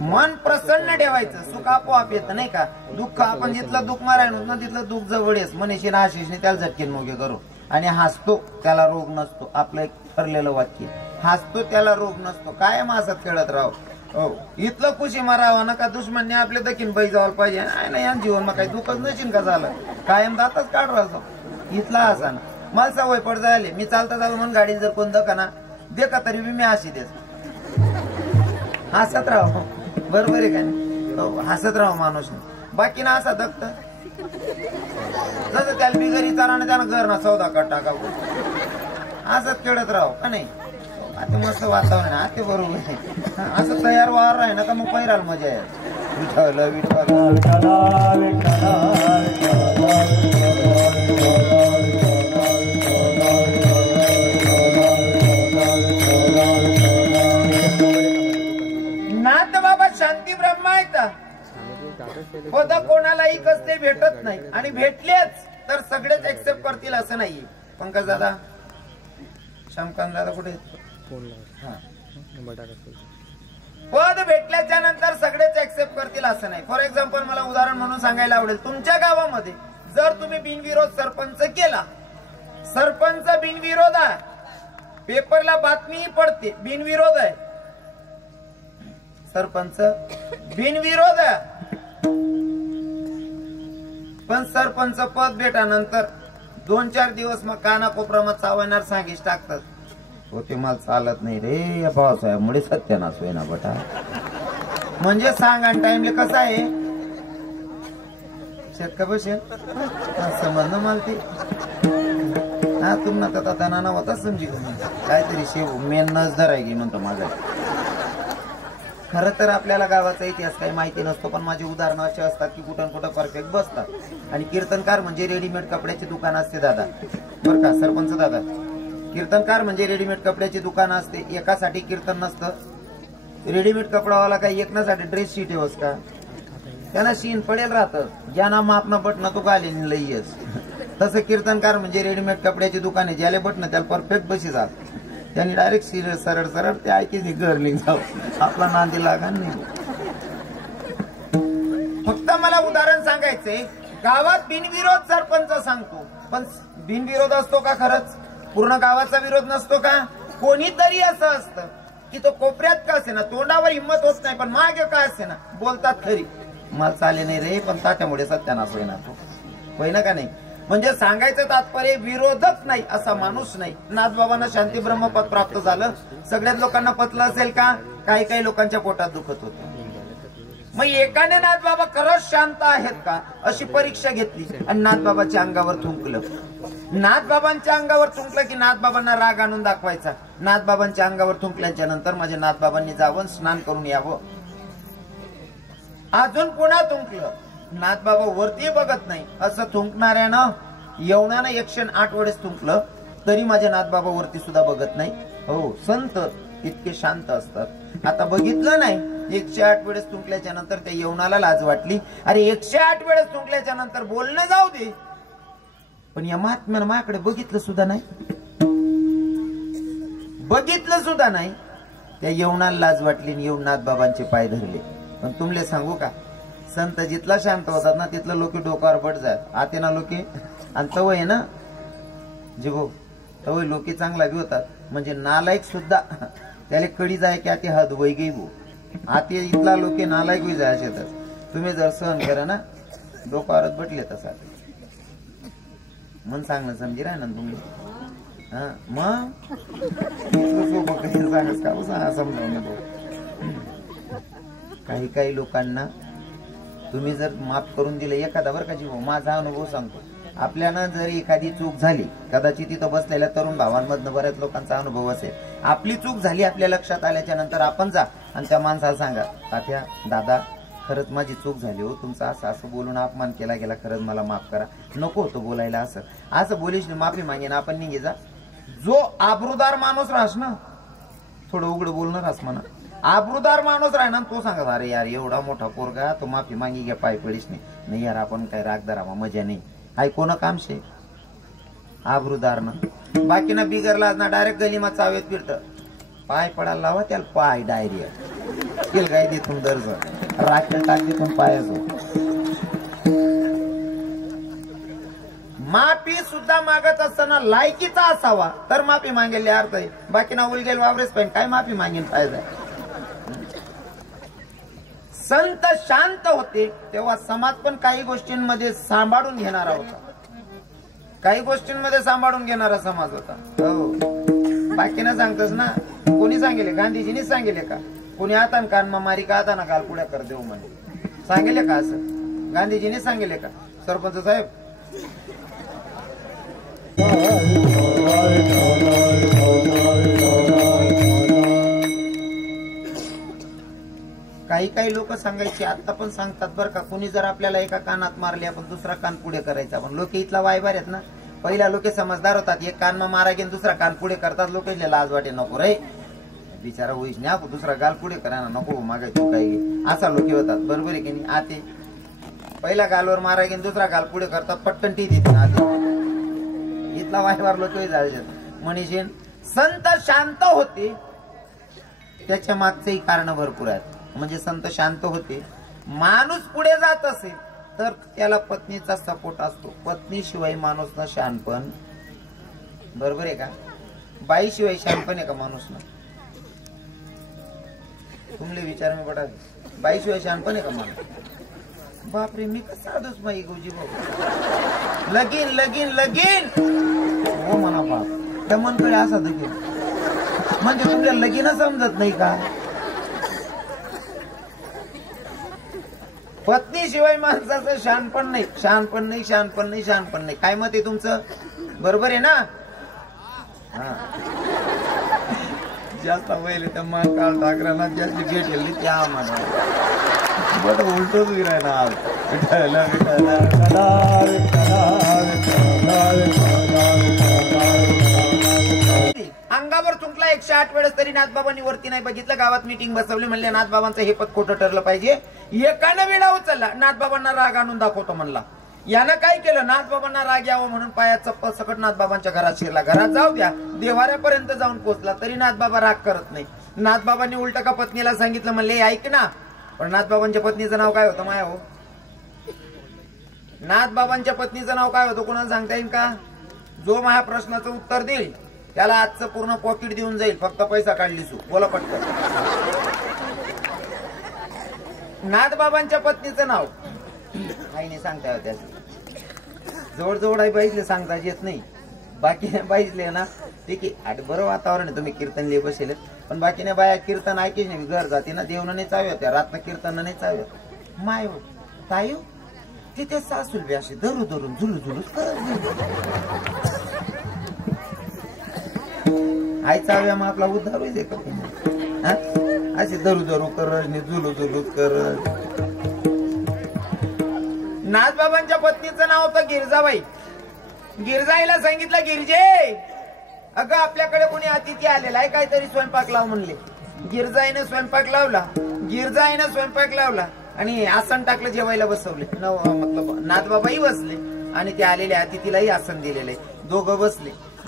मन प्रसन्न ठेवायचं, सुख आपोआप येतं नाही का. दुःख आपण जिथलं दुःख मारायला ना तिथलं दुःख जवळ येस. मनीषी ना आशिषने त्याला झटकेन मोगे करू. आणि हसतो त्याला रोग नसतो. आपलं एक ठरलेलं वाक्य, हसतो त्याला रोग नसतो. कायम हसत खेळत राहो. हो इथलं खुशी मारावं ना का दुश्मनने आपले दखीन बाई जावं पाहिजे. नाही या जीवन मग काही दुःखच नशीन का झालं. कायम दातच काढ राहतो इथला हसा ना. मला सवय पड झाली. मी चालता चालू म्हणून गाडी जर कोण दका ना दे का तरी मी हसी देस. हसत राहो. बरोबर आहे का नाही? हसत राहो माणूस. बाकी ना असा दखत जसं त्याला बिगरी चारा त्यानं घर ना सौदा कट टाका. हसत खेळत राहो का नाही. आता मस्त वातावरण आहे ते बरोबर आहे. असं तयार वार आहे ना का मग पहिराला मजा आहे. विठ्ठल विठ्ठल पद कोणालाही कसले भेटत नाही आणि भेटलेच तर सगळेच एक्सेप्ट करतील असं नाहीये. पंकज दादा, शमकांत दादा कुठे पद भेटल्याच्या नंतर सगळेच एक्सेप्ट करतील असं नाही. फॉर एक्झाम्पल मला उदाहरण म्हणून सांगायला आवडेल, तुमच्या गावामध्ये जर तुम्ही बिनविरोध सरपंच केला, सरपंच बिनविरोध आहे, पेपरला बातमीही पडते बिनविरोध आहे, सरपंच बिनविरोध आहे, पण सरपंच पद भेटानंतर 2-4 दिवस मग कानाकोपरात चावणार सांगीच टाकतात, होते मला चालत नाही रे या भाऊसाहेबमुळे सत्यानाश होईना बटा. म्हणजे सांगा टाइमले कसं आहे शेतका बसेल समजणं मला ते. हा तुम्हाला तर दाना होता समजी काहीतरी शेव मेन नस धरायची म्हणतो माझा. खरं तर आपल्याला गावाचा इतिहास काही माहिती नसतो, पण माझी उदाहरणं अशी असतात की कुठं कुठं परफेक्ट बसतात. आणि कीर्तनकार म्हणजे रेडीमेड कपड्याची दुकान असते दादा, बरं का सरपंच दादा. कीर्तनकार म्हणजे रेडीमेड कपड्याची दुकान असते. एकासाठी कीर्तन नसतं. रेडीमेड कपडावाला काही एकण्यासाठी ड्रेस शीट ठेवस का, त्यांना शीन पडेल राहतं, ज्यांना मापना बटणं तो गाली लईयस. तसं कीर्तनकार म्हणजे रेडीमेड कपड्याची दुकान आहे, ज्याला बटणं त्याला परफेक्ट बशी जात, त्यांनी डायरेक्ट सरळ सरळ ते ऐकीच गरलिंग जाऊ आपला नांदी लागा नाही. फक्त मला उदाहरण सांगायचंय, गावात बिनविरोध सरपंच सांगतो, पण बिनविरोध असतो का खरंच? पूर्ण गावाचा विरोध नसतो का? कोणीतरी असं असतं की तो कोपऱ्यात का असे ना, तोंडावर हिंमत होत नाही पण मागे का असे ना बोलतात खरी, मला चाले नाही रे पण ताट्यामुळे सत्यानाश होईना तो होईना का नाही. म्हणजे सांगायचं तात्पर्य विरोधक नाही असा माणूस नाही. नाथबाबांना शांती ब्रह्मपद प्राप्त झालं, सगळ्याच लोकांना पतलं असेल का? काही काही लोकांच्या पोटात दुखत होतं. मग एकाने नाथबाबा खरंच शांत आहेत का अशी परीक्षा घेतली आणि नाथबाबाच्या अंगावर थुंकलं. नाथबाबांच्या अंगावर थुंकलं की नाथबाबांना राग आणून दाखवायचा. नाथबाबांच्या अंगावर थुंकल्याच्या नंतर माझ्या नाथबाबांनी जावं स्नान करून यावं. अजून पुन्हा थुंकलं, नाथबाबा वरती बघत नाही असं थुंकणाऱ्यानं यवनानं 108 वेळेस थुंकलं तरी माझ्या नाथबाबा वरती सुद्धा बघत नाही. हो, संत इतके शांत असतात. आता बघितलं नाही, 108 वेळेस थुंकल्याच्या नंतर त्या यवनाला लाज वाटली. अरे 108 वेळेस थुंकल्याच्या नंतर बोलणं जाऊ दे, पण या महात्म्यानं माझ्याकडे बघितलं सुद्धा नाही, बघितलं सुद्धा नाही. त्या यवनाला लाज वाटली आणि येऊन नाथबाबांचे पाय धरले. पण तुमले सांगू का, संत जिथला शांत होतात ना तिथलं लोक डोकावर पड जात आते ना लोके. आणि तवय ना जिभो तवय लोके चांगला बी होतात. म्हणजे नालायक सुद्धा त्याला कडी जाय की आते हद वै गे भो आते इथला लोके नालायक बी जायचे. तर तुम्ही जर सहन करा ना डोकावरच बटले तसा मन सांगणं समजी राह ना तुम्ही. हा मग समजावून काही काही लोकांना तुम्ही जर माफ करून दिलं एखादा बरं का जीव. माझा अनुभव सांगतो, आपल्याला जर एखादी चूक झाली, कदाचित तिथं बसलेल्या तरुण भावांमधनं बऱ्याच लोकांचा अनुभव असेल, आपली चूक झाली आपल्या लक्षात आल्याच्या नंतर आपण जा आणि त्या माणसाला सांगा, तात्या दादा खरंच माझी चूक झाली हो, तुमचा असं असं बोलून अपमान केला गेला, खरंच मला माफ करा, नको होतं बोलायला असं असं बोलीस माफी मागेन आपण निघे जा. जो आबरूदार माणूस राहस ना, थोडं उघड बोलणार राहस म्हणा, आबरूदार माणूस राहणार तो सांगा अरे यार एवढा मोठा पोरगा तो माफी मागी घ्या पाय पडीस नाही यार आपण काय रागदार मजा नाही ऐकून काम शे आबरूदार ना. बाकी ना बिगरला ना डायरेक्ट गलीमा चावेत फिरत पाय पडायला लावा त्याला पाय डायरेक्ट केल काय देतून दर्ज राखेल टाक देतून पायाचं. माफी सुद्धा मागत असताना लायकीचा असावा तर माफी मागेल अर्थ आहे. बाकी ना उलगेल वावरेच पण काय माफी मागेल पाहिजे. संत शांत होते तेव्हा समाज पण काही गोष्टींमध्ये सांभाळून घेणारा होता, काही गोष्टींमध्ये सांभाळून घेणारा समाज होता. हो बाकी ना सांगतस ना, कोणी सांगेले गांधीजींनी सांगेले का कोणी आता कान मारी का आता ना काल पुढ्या कर देऊ म्हणे सांगेले का असं गांधीजींनी सांगेले का सरपंच साहेब. काही काही लोक सांगायचे आता पण सांगतात बरं का, कोणी जर आपल्याला एका कानात मारले आपण दुसरा कान पुढे करायचा. पण लोक इथला वायबार आहेत ना, पहिला लोक समजदार होतात, एक कान मारा घेऊन दुसरा कान पुढे करतात. लोक लाज वाटे नको रे बिचारा होईस नाही दुसरा गाल पुढे करा ना नको मागायचं काही असा लोक होतात. बरोबर आहे की नाही. आते पहिला गालवर मारा घेऊन दुसरा गाल पुढे करतात पटकन टी देते इथला वाय मारलो तोही जायचं म्हणीशीन संत शांत होते त्याच्या मागचेही कारण भरपूर आहेत म्हणजे संत शांत होते माणूस पुढे जात असेल तर त्याला पत्नीचा सपोर्ट असतो पत्नीशिवाय माणूस ना शहाणपण बरोबर आहे का बाईशिवाय शहाणपण आहे का माणूस ना तुमले विचार मी पडा बाईशिवाय शहाणपण आहे का माणूस बापरे मी कसा साधूच बाई गोजी भाऊ लगीन लगीन लगीन हो म्हणा बाप त्या मनकडे असा लगीन म्हणजे तुमच्या लगीन समजत नाही का पत्नीशिवाय माणसाचं शहाणपण नाही शहाणपण नाही शहाणपण नाही शहाणपण नाही काय मत आहे तुमचं बरोबर आहे ना हा जास्त वहिले तर मान काळ टाकराना जास्त घेतली त्या म्हणा बट उलटच विरायना आज विठाला विठाला विठाला अंगावर चुंकला 108 वेळेस तरी नाथबाबांनी वरती नाही बघितलं गावात मीटिंग बसवली म्हणले नाथबाबांचं हे पद खोटं ठरलं पाहिजे एकानं वेळा उचलला नाथबाबांना राग आणून दाखवतो म्हणला यानं काय केलं नाथबाबांना राग यावं म्हणून पायात चप्पल सकट नाथबाबांच्या घरात शिरला घरात जाऊ द्या देवाऱ्यापर्यंत जाऊन पोहोचला तरी नाथबाबा राग करत नाही नाथबाबांनी उलट का पत्नीला सांगितलं म्हणले ऐक ना पण नाथबाबांच्या पत्नीचं नाव काय होतं माया हो नाथबाबांच्या पत्नीचं नाव काय होतं कोणाला सांगता येईल का जो माझ्या प्रश्नाचं उत्तर देईल त्याला आजचं पूर्ण पॉकेट देऊन जाईल फक्त पैसा काढली सू बोला पटकन नाथबाबांच्या पत्नीचं नाव आईने सांगता येत जवळजवळ आई बाईसले सांगता येत नाही बाकी बाईसले ना ठीक आहे बरं वातावरण आहे तुम्ही कीर्तनले बसेल पण बाकीने बाया कीर्तन ऐकीच नाही घर जाते ना देवना नाही चाव्या त्या रात्र कीर्तन नाही चाव्या माय हो तायू तिथे सासूल बी असे धरू धरून झुलू झुलूच करत आई चाव्या मग आपला उद्धार होईल का असे धरू धरू करत झुलू झुलूच करत नाथबाबांच्या पत्नीचं नाव होतं गिरजाबाई गिरजाईला सांगितलं गिरजे अगं आपल्याकडे कोणी अतिथी आलेला आहे काहीतरी स्वयंपाक लाव म्हणले गिरजाईने स्वयंपाक लावला आणि आसन टाकलं जेवायला बसवले मतलब नाथबाबाही बसले आणि ते आलेल्या अतिथीलाही आसन दिलेले दोघं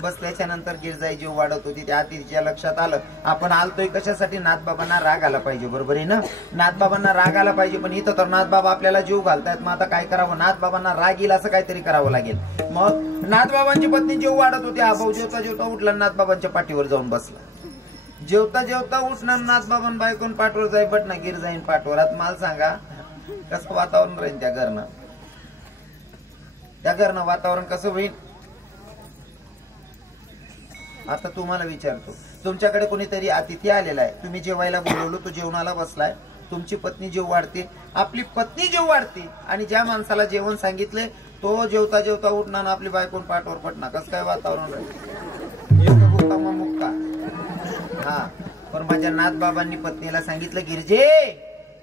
बसल्याच्या नंतर गिरजाई जीव वाढत होती त्या अतिथीच्या लक्षात आलं आपण आलतोय कशासाठी नाथबाबांना राग आला पाहिजे बरोबर आहे ना नाथबाबांना राग आला पाहिजे पण इथं तर नाथबाबा आपल्याला जीव घालतायत मग आता काय करावं नाथबाबांना राग येईल असं काहीतरी करावं लागेल मग नाथबाबांची पत्नी जीव वाढत होती हा भाऊ जेवता जेवता उठला नाथबाबांच्या पाठीवर जाऊन बसला जेवता जेवता उठणार नाथबाबां बायकोन पाठवर जाई बट ना गिरजाईन पाठवर आता मला सांगा कसं वातावरण राहील त्या घरनं वातावरण कसं होईल आता तुम्हाला विचारतो तुमच्याकडे कोणीतरी अतिथी आलेला आहे तुम्ही जेवायला बोलवलो तो जेवणाला बसलाय तुमची पत्नी जेव वाढते आपली पत्नी जेव वाढते आणि ज्या माणसाला जेवण सांगितले तो जेवता जेवता उठणार आपली बायकोन पाठवर पडणार कसं काय वातावरण राहील मुक्का हा पण माझ्या नाथबाबांनी पत्नीला सांगितलं गिरजे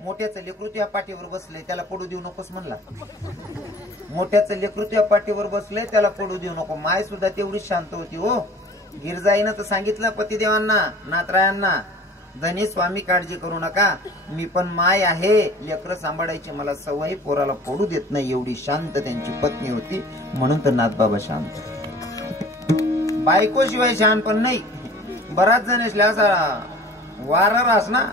मोठ्याचं लेकरू त्या पाठीवर बसले त्याला पडू देऊ नकोस म्हणला मोठ्याचं लेकरू त्या पाठीवर बसले त्याला पडू देऊ नको माय सुद्धा तेवढीच शांत होती हो गिरजाईनं तर सांगितलं पतिदेवांना नाथरायांना धनी स्वामी काळजी करू नका मी पण माय आहे लेकरं सांभाळायची मला सवय पोराला पडू देत नाही एवढी शांत त्यांची पत्नी होती म्हणून तर नाथबाबा शांत बायको शिवाय शांत पण नाही बराच जण असल्या असा वारा रास ना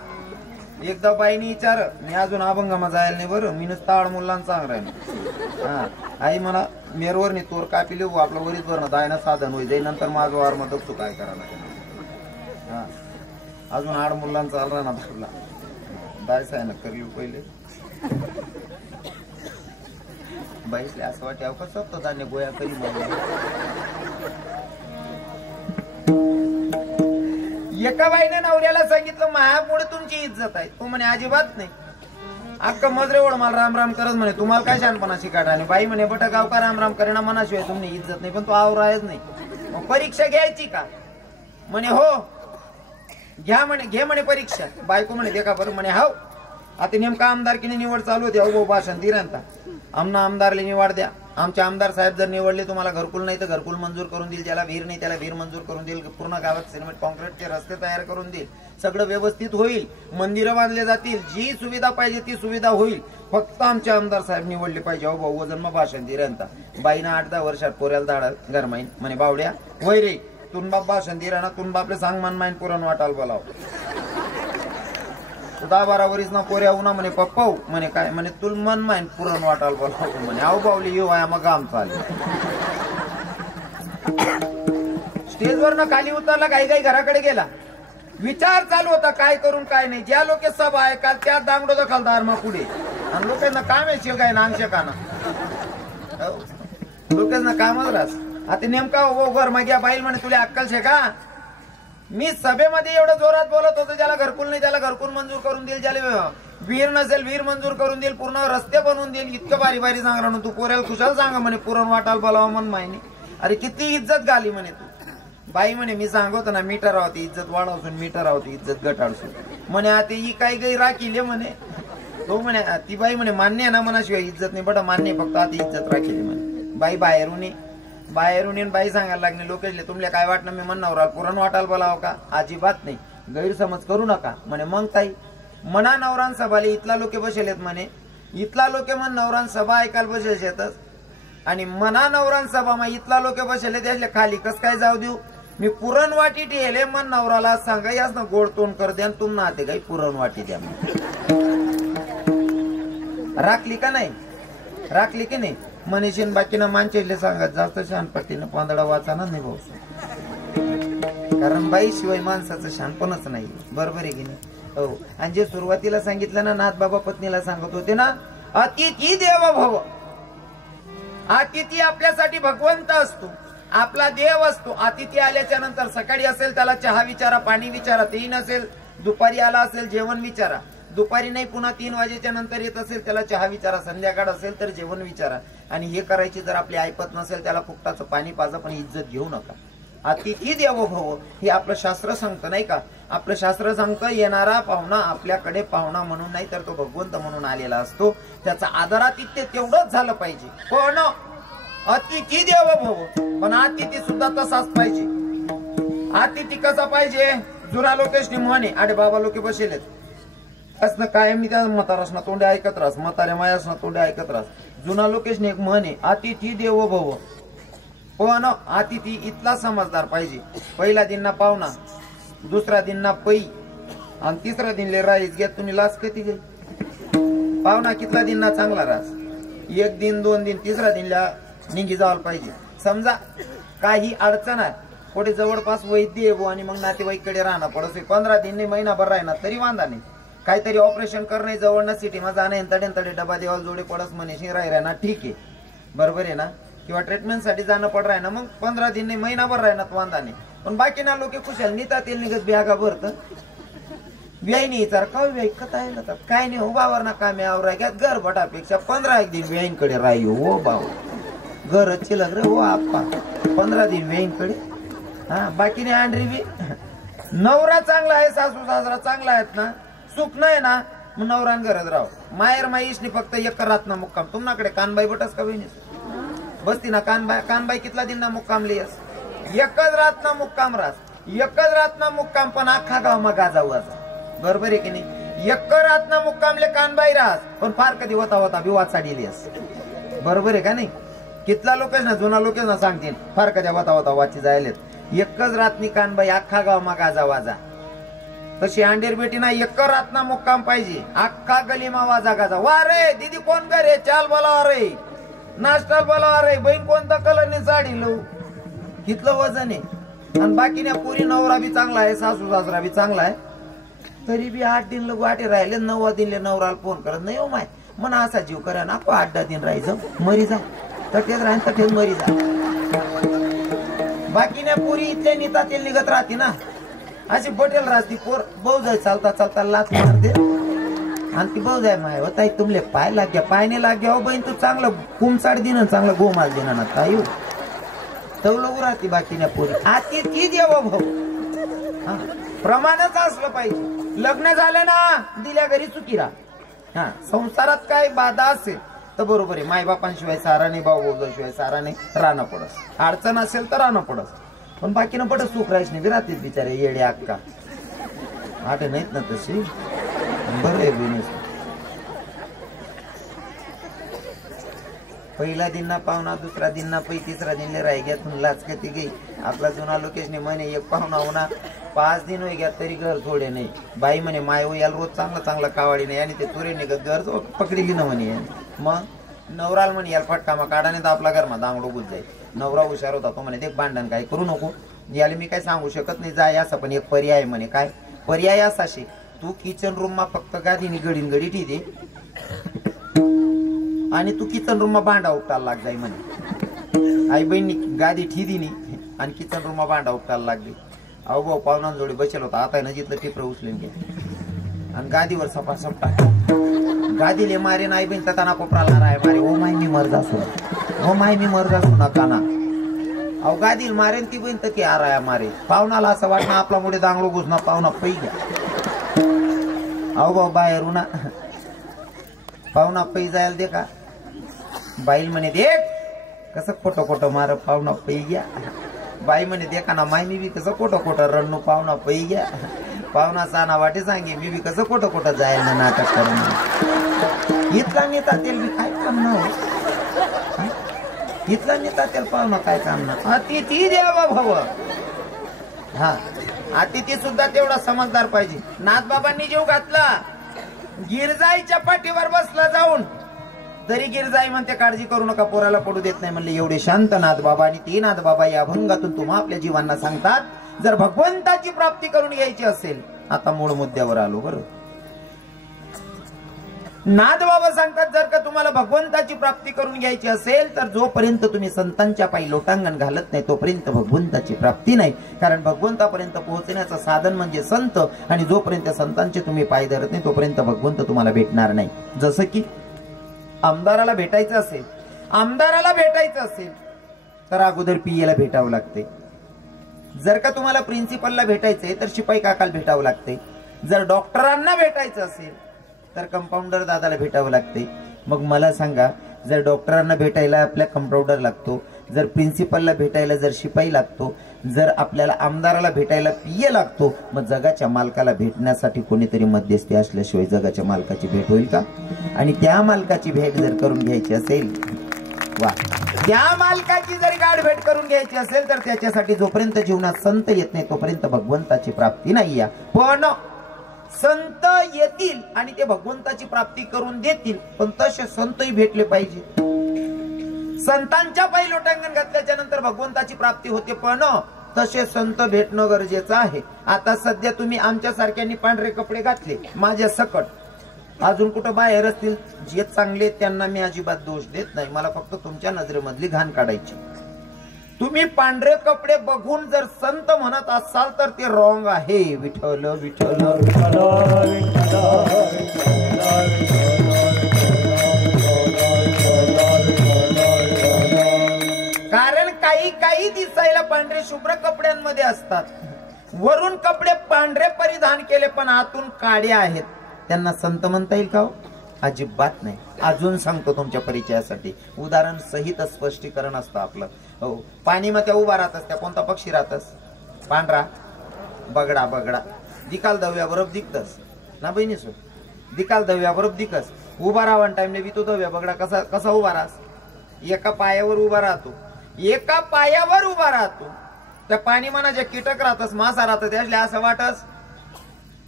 एकदा बाईने विचार मी अजून अभंगामा जायला नाही बरं मी नुसतं आडमुलांना सांग राहील हा आई मला मेरवर नाही तोर कापी लिहू आपलं वरीच बरं दायना साधन होईल जाईल नंतर माझं वार मग तू काय करायला हा अजून आडमुलांचा चाल राहणार तुला दायस आहे ना कर लिहू पहिले बाईसले असं वाटे कसं तो धान्य गोया करी एका बाईने नवऱ्याला सांगितलं मायापुढे तुमची इज्जत आहे तो म्हणे अजिबात नाही अक्का मजरेवळ मला राम राम करत म्हणे तुम्हाला काय शानपणा शिकायला आणि बाई म्हणे बट गाव का राम राम करेना मनाशिवाय तुम्ही इज्जत नाही पण तो आवरायच नाही मग परीक्षा घ्यायची का म्हणे हो घ्या म्हणे घे म्हणे परीक्षा बायको म्हणे देखा बरं म्हणे हाव आता नेमका आमदारकीने निवड चालू होती अहो भाषण दिरांता आमना आमदारले निवड द्या आमचे आमदार साहेब जर निवडले तुम्हाला घरकुल नाही तर घरकुल मंजूर करून देईल, ज्याला विहीर नाही त्याला विहीर मंजूर करून देईल, पूर्ण गावात सिमेंट कॉन्क्रीटचे रस्ते तयार करून देईल, सगळं व्यवस्थित होईल, मंदिरं बांधले जातील, जी सुविधा पाहिजे ती सुविधा होईल. फक्त आमचे आमदार साहेब निवडले पाहिजे. अहो भाऊ वजन मग भाषण दे रंता बाईनं 8-10 वर्षात पोऱ्याला दाडा गरमाईन म्हणे बावड्या वय रे तुन बाप भाषण दे ना तुन बापले सांग मन माईन पुरण वाटाल बोलाव 10-12 वरीस ना पोऱ्या उन्हा म्हणे पप्पा म्हणे काय म्हणे तुल मन माईन पुरण वाटाल बोलाव म्हणे आऊ बावली येऊ आहे मग आम चालेल. स्टेजवर ना खाली उतरला काही काही घराकडे गेला, विचार चालू होता काय करून काय नाही. ज्या लोक सभा ऐकाल त्या दांगडो दखल दारमा पुढे आणि लोकांना काम येशील काय ना अंशकाना लोकांना कामच रास. आता नेमका घर माग्या बाईल म्हणे तुला अक्कल शे का. मी सभेमध्ये एवढं जोरात बोलत होतो ज्याला घरकुल नाही त्याला घरकुल मंजूर करून देईल, ज्याला विहीर नसेल विहीर मंजूर करून देईल, पूर्ण रस्ते बनवून देईल. इतकं बारी बारी सांगणार ना तू पोऱ्याला खुशाल सांगा म्हणे पुरण वाटाल बोलावं मन माहिनी. अरे किती इज्जत घाली म्हणे तू. बाई म्हणे मी सांगतो ना मीटर होती इज्जत वाढवसून मीटर होती इज्जत घटाडसून म्हणे आता ही काही काही राखील म्हणे. तो म्हणे ती बाई म्हणे मान्य आहे ना मनाशिवाय इज्जत नाही बट मान्य फक्त आता इज्जत राखील म्हणे. बाई बाहेरून येऊन बाई सांगायला लागले लोकेशले तुमले काय वाटणं मी म्हणणार पुरण वाटाल बोलावं का. अजिबात नाही गैरसमज करू नका म्हणे. मग ताई मना नवरान सभाले इथला लोके बसेलेत म्हणे, इथला लोके मन नवरान सभा ऐकायला बसेल शेतच आणि मना नवरान सभा मग इथला लोके बसेले त्यातले खाली कस काय जाऊ देऊ. मी पुरण वाटी ठेले मन नवराला सांगा याच ना गोड तोंड कर द्या तुम ना ते काही पुरण वाटी द्या. राखली का नाही राखली की नाही मनीषीन बाकीनं मानचेले सांगत जास्त शहाणपट्टीनं पांदडा वाचाना नाही भाऊ. कारण बाई शिवाय माणसाचं शहाणपणच नाही. बरोबर आहे की नाही. हो आणि जे सुरुवातीला सांगितलं ना नाथ बाबा पत्नीला सांगत होते ना अतिथी देव भव. अतिथी आपल्यासाठी भगवंत असतो, आपला देव असतो. अतिथी आल्याच्या नंतर सकाळी असेल त्याला चहा विचारा पाणी विचारा, तेही नसेल दुपारी आला असेल जेवण विचारा, दुपारी नाही पुन्हा 3 वाजेच्या नंतर येत असेल त्याला चहा विचारा, संध्याकाळ असेल तर जेवण विचारा. आणि हे करायची जर आपली ऐपत नसेल त्याला फुकटाचं पाणी पाजा पण इज्जत घेऊ नका. अतिथी देवो भव हे आपलं शास्त्र सांगतं नाही का. आपलं शास्त्र सांगतं येणारा पाहुणा आपल्याकडे पाहुणा म्हणून नाही तर तो भगवंत म्हणून आलेला असतो. त्याचा आदरातिथ्य तेवढंच झालं पाहिजे. पण अतिथी देवो भव पण अतिथी सुद्धा तसाच पाहिजे. अतिथी कसा पाहिजे. जुना लोकेशनी म्हणे अरे बाबा लोके बसेलेत असं कायम मी त्या म्हातारासना तोंडे ऐकत राहस म्हाताऱ्या मायासना तोंडे ऐकत राहस. जुना लोकेशने एक म्हणे अतिथी देवो भव पण अतिथी इथला समजदार पाहिजे. पहिला दिनना पाहुणा, दुसरा दिनना पै आणि तिसरा दिनले राईस घ्या. तुम्ही लाच कधी घे पाहुणा कितला दिनना चांगला राहस. 1 दिन 2 दिन तिसरा दिनला निघी जायला पाहिजे. समजा काही अडचण आहे कुठे जवळपास वैद्य येऊ आणि मग नातेवाईकडे राहणं पडत 15 दिन नाही महिनाभर राहणार तरी वांधा नाही. काहीतरी ऑपरेशन करणे जवळ ना सिटी मध्ये जाणं तडे डबा देवाला जोडे पडस म्हणे राहणार ठीक आहे बरोबर आहे ना. किंवा ट्रीटमेंट साठी जाणं पड राहणं मग 15 दिन नाही महिनाभर राहणार वांधा नाही. पण बाकी ना लोक कुशाल निघतात निघत बिहागा भरत व्याय नाही विचार का व्याय कथा काय नाही हो बावर ना कामे आवराय घ्या घर भटापेक्षा 15 दिन व्याईंकडे राही हो बाव घर चिलक रे हो आप्पा 15 दिन व्याईंकडे. हा बाकी नाही आंड्री बी नवरा चांगला आहे सासू सासरा चांगला आहेत ना सुख नाही ना मग नवरान गरज राव. मायर माईशनी फक्त एक रात ना मुक्काम तुमनाकडे कानबाई बटस का बहिणी बसती ना कानबाई कितला दिन ना मुक्काम लियस एकच रात ना मुक्काम रास एकच रात ना मुक्काम पण अख्खा गाव मग गाजाऊ बरोबर आहे की नाही. एक रात ना मुक्कामले कानबाई रास पण फार कधी होता होता विवाद साडी लियस बरोबर आहे का नाही. कितला लोक ना जुना लोक ना सांगतील फार कधी होता होता वाची जायलेत. एकच रातनी कानबाई अख्खा गाव मग गाजा वाजा. तशी अंडेर बेटी ना एक रात ना मुक्काम पाहिजे अख्खा गलीमा वाजा गाजा. वा रे दीदी कोण करे चाल बोला रे नाश्ता बोला रे बहीण कोणता कलरने साडी लव इथलं वजन आहे. आणि बाकीने पुरी नवरा बी चांगला आहे सासू सासरा बी चांगला आहे तरी बी 8 दिन लोक वाटे राहिले 9 दिनले नवराला फोन करत नाही हो माय म्हणा असा जीव करा ना 8-10 दिन राहायचं मरी जा तटेच राहीन तटेच मरी जा. बाकीने पुरी इथल्या निता तेल निघत राहते ना अशी बटेल राहते पोर भाऊ जाय चालता चालता लाच मारते आणि ती भाऊ जाय माय होता तुमले पाय लाग्या पायने लाग्या हो बहीण तू चांगलं कुमसाड दिन चांगलं गोमाल देणार ना ताई तवलं राहते बाकीने पोरी आती ती देवा भाऊ. हा प्रमाणच असलं पाहिजे. लग्न झालं ना दिल्या घरी चुकी राहा. हा संसारात काय बाधा असेल तर बरोबर आहे, मायबापांशिवाय सारा नाही, भाऊ भाऊजाशिवाय सारा नाही, राहणं पडस, अडचण असेल तर राहणं पडस, पण बाकीनं पडस सुख राहायच नाही, राहतील बिचारे येडे अक्का आठे नाहीत ना तशी. बरं आहे बिनस. पहिला दिन ना पाहुणा, दुसरा दिन ना पै, तिसरा दिन राही घ्या तुम लाचकती गई. आपला जुना लोकेशने म्हणे एक पाहुणा होणार 5 दिन होई घ्या तरी घर थोडे नाही. बाई म्हणे माय हो याला रोज चांगला चांगला कावाडी नाही आणि ते तुरे नाही घर पकडली ना म्हणे. मग नवराल म्हणे याला फटकामा काढाने तर आपला घरमा दांगडो गुज जाईल. नवरा हुशार होता तो म्हणे ते भांडण काय करू नको, याला मी काय सांगू शकत नाही जाय असं, पण एक पर्याय म्हणे. काय पर्याय असा शे, तू किचन रूम मा फक्त गादीने गडीन गडी ठेदे आणि तू किचन रूम मा भांडा उपटायला लाग जाई म्हणे. आई बहिणी गादी ठिदीनी आणि किचन रूम मा भांडा उपटायला लागली. अहो भाऊ पाहुणांजोडी बसेल होता, आता ना जिथलं टिपरं उचलून घ्या आणि गादीवर सपासप टाक. गादीले मारे नाही बहीण ताना कोपराला राय मारे. ओ माय मी मर जासू, ओ माय मी मर जासू नका ना. अहो गादील मारेन ती बहीण तर की आराया मारे. पाहुणाला असं वाटणं आपला मुळे दांगडो घुसणं, पाहुणा पै घ्या. अहो भाऊ बाहेर ना पाहुणा पै जायला दे का. बाईल म्हणे देख कसं खोटं खोटं मार, पाहुणा पै घ्या. बाई म्हणे देखा ना माय मी बी कसं खोटं खोटं रडणू, पाहुणा पै घ्या. पाहुणा साना वाटे सांगे मी बी कसं खोटं खोटं जायला ना नाटक करून. इथला नेता तेल बी काय काम ना, इथला नेता तेल पाहुणा काय काम ना. अतिथी देवा भव. हा अतिथी सुद्धा तेवढा समजदार पाहिजे. नाथबाबांनी जीव घातला, गिरजाईच्या पाठीवर बसला जाऊन, तरी गिरजाई म्हणते काळजी करू नका पोराला पडू देत नाही म्हणले. एवढे शांत नाथबाबा. आणि ते नाथबाबा या अभंगातून तुम्हा आपल्या जीवांना सांगतात, जर भगवंताची प्राप्ती करून घ्यायची असेल, आता मूळ मुद्द्यावर आलो बरं. नाथबाबा सांगतात जर का तुम्हाला भगवंताची प्राप्ती करून घ्यायची असेल तर जोपर्यंत तुम्ही संतांच्या पायी लोटांगण घालत नाही तोपर्यंत भगवंताची प्राप्ती नाही. कारण भगवंतापर्यंत पोहोचण्याचं साधन म्हणजे संत, आणि जोपर्यंत संतांचे तुम्ही पाय धरत नाही तोपर्यंत भगवंत तुम्हाला भेटणार नाही. जसं की आमदाराला भेटायचं असेल तर अगोदर पीएला भेटावं लागते. जर का तुम्हाला प्रिन्सिपलला भेटायचंय तर शिपाई काकाला भेटावं लागते. जर डॉक्टरांना भेटायचं असेल तर कंपाऊंडर दादाला भेटावं लागते. मग मला सांगा, जर डॉक्टरांना भेटायला आपल्या कंपाऊंडर लागतो, जर प्रिन्सिपलला भेटायला जर शिपाई लागतो, जर आपल्याला आमदाराला भेटायला पीए लागतो, मग जगाच्या मालकाला भेटण्यासाठी कोणीतरी मध्यस्थी असल्याशिवाय जगाच्या मालकाची भेट होईल का. आणि त्या मालकाची भेट जर करून घ्यायची असेल, वा, त्या मालकाची जर गाठ भेट करून घ्यायची असेल तर त्याच्यासाठी जोपर्यंत जीवनात संत येत नाही तोपर्यंत भगवंताची प्राप्ती नाही. या पण संत येतील आणि ते भगवंताची प्राप्ती करून देतील, पण तसे संतही भेटले पाहिजे. संतांच्या पायी लोटांगण घातल्याच्या नंतर भगवंताची प्राप्ती होते, पण तसे संत भेटणं गरजेचं आहे. आता सध्या तुम्ही आमच्या सारख्यांनी पांढरे कपडे घातले माझ्या सकट, अजून कुठं बाहेर असतील जे चांगले त्यांना मी अजिबात दोष देत नाही. मला फक्त तुमच्या नजरेमधली घाण काढायची. तुम्ही पांढरे कपडे बघून जर संत म्हणत असाल तर ते रॉंग आहे. विठ्ठल विठ्ठल विठ्ठल कारण काही दिसायला पांढरे शुभ्र कपड्यांमध्ये असतात, वरून कपडे पांढरे परिधान केले पण आतून काळे आहेत, त्यांना संत म्हणता येईल का हो? अजिबात नाही. अजून सांगतो तुमच्या परिचयासाठी, उदाहरण सहित स्पष्टीकरण असतं आपलं. हो, पाणी मध्ये उभा राहतस त्या कोणता पक्षी राहतस? पांढरा बगडा. बगडा दिकाल दव्या बरोबर दिखतस ना बहिणी सो, दिकाल दव्या बरोबर दिकस. उभा राहण टाइमले बी तो दव्या बगडा कसा उभा राहस? एका पायावर उभा राहतो, एका पायावर उभा राहतो. त्या पाणी मना जे कीटक राहतस, मासा राहत, त्यातले असं वाटस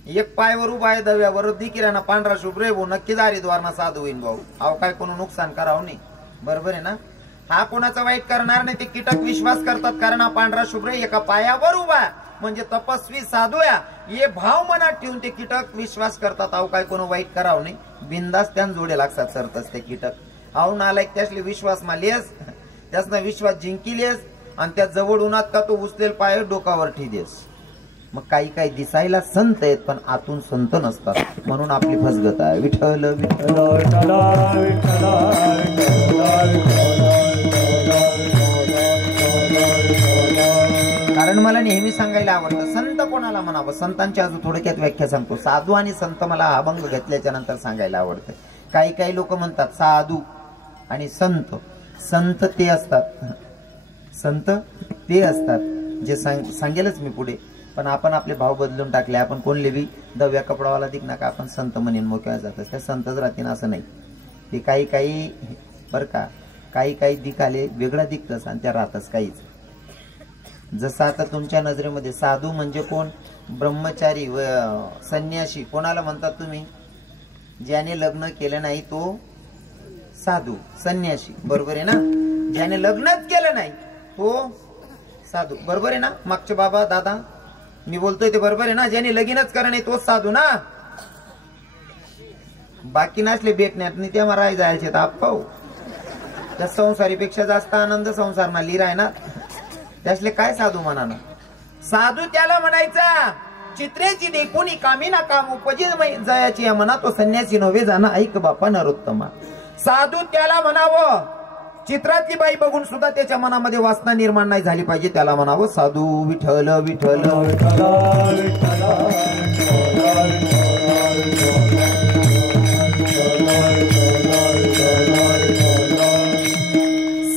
एक पायावर उभा आहे दव्यावर दिकिराना पांढरा शुभ्र भाऊ नक्की दारिद्वारना साधू होईन भाऊ. अहो काय कोण नुकसान करावं नाही, बरोबर आहे ना. हा कोणाचा वाईट करणार नाही. ते कीटक विश्वास करतात कारण हा पांढरा शुभ्र एका पायावर उभा म्हणजे तपस्वी साधू या हे भाव मनात ठेवून ते कीटक विश्वास करतात. अहो काय कोण वाईट करावं नाही, बिंदास त्यान जोडे लागतात सरतच ते कीटक. अहो नालायक त्यासले विश्वास मालियस, त्यासना विश्वास जिंकिलेस आणि त्या जवळ उन्हात का तो उचलेल पाय डोकावर ठेदेस. मग काही दिसायला संत आहेत पण आतून संत नसतात, म्हणून आपली फसगत आहे. विठ्ठल विठ्ठल कारण मला नेहमी सांगायला आवडतं संत कोणाला म्हणावं. संतांची अजून थोडक्यात व्याख्या सांगतो. साधू आणि संत मला हा अभंग घेतल्याच्या नंतर सांगायला आवडतं. काही लोक म्हणतात साधू आणि संत संत ते असतात, संत ते असतात जे सांगेलच मी पुढे. पण आपण आपले भाव बदलून टाकले. आपण कोणले बी दव्या कपडावाला दिख ना का आपण संत म्हणेन मोकळ्या जातात, त्या संतच राहतील असं नाही. ते काही काही बरं का, काही काही दिख आले वेगळा दिखतच आणि त्या राहतच काहीच. जसं आता तुमच्या नजरेमध्ये साधू म्हणजे कोण? ब्रह्मचारी व संन्यासी कोणाला म्हणतात तुम्ही? ज्याने लग्न केलं नाही तो साधू संन्यासी, बरोबर आहे ना? ज्याने लग्नच केलं नाही तो साधू, बरोबर आहे ना? मागचे बाबा दादा मी बोलतोय ते बरोबर आहे ना? ज्याने लगीनच करणं नाही तोच साधू ना. बाकी नसले भेटण्यात नाही त्या राय जायचे तर आप त्या संसारीपेक्षा जास्त आनंद संसार ना लिरा आहे ना, त्यासले काय साधू म्हणा ना. साधू त्याला म्हणायचा चित्रेची देखुनी कामी ना काम उपजी जयाची म्हणा तो संन्यासी नव्हे जाणं ऐक बापा नरोत्तमा. साधू त्याला म्हणावं चित्रातली बाई बघून सुद्धा त्याच्या मनामध्ये वासना निर्माण नाही झाली पाहिजे, त्याला म्हणावं साधू विठ्ठल विठ्ठल.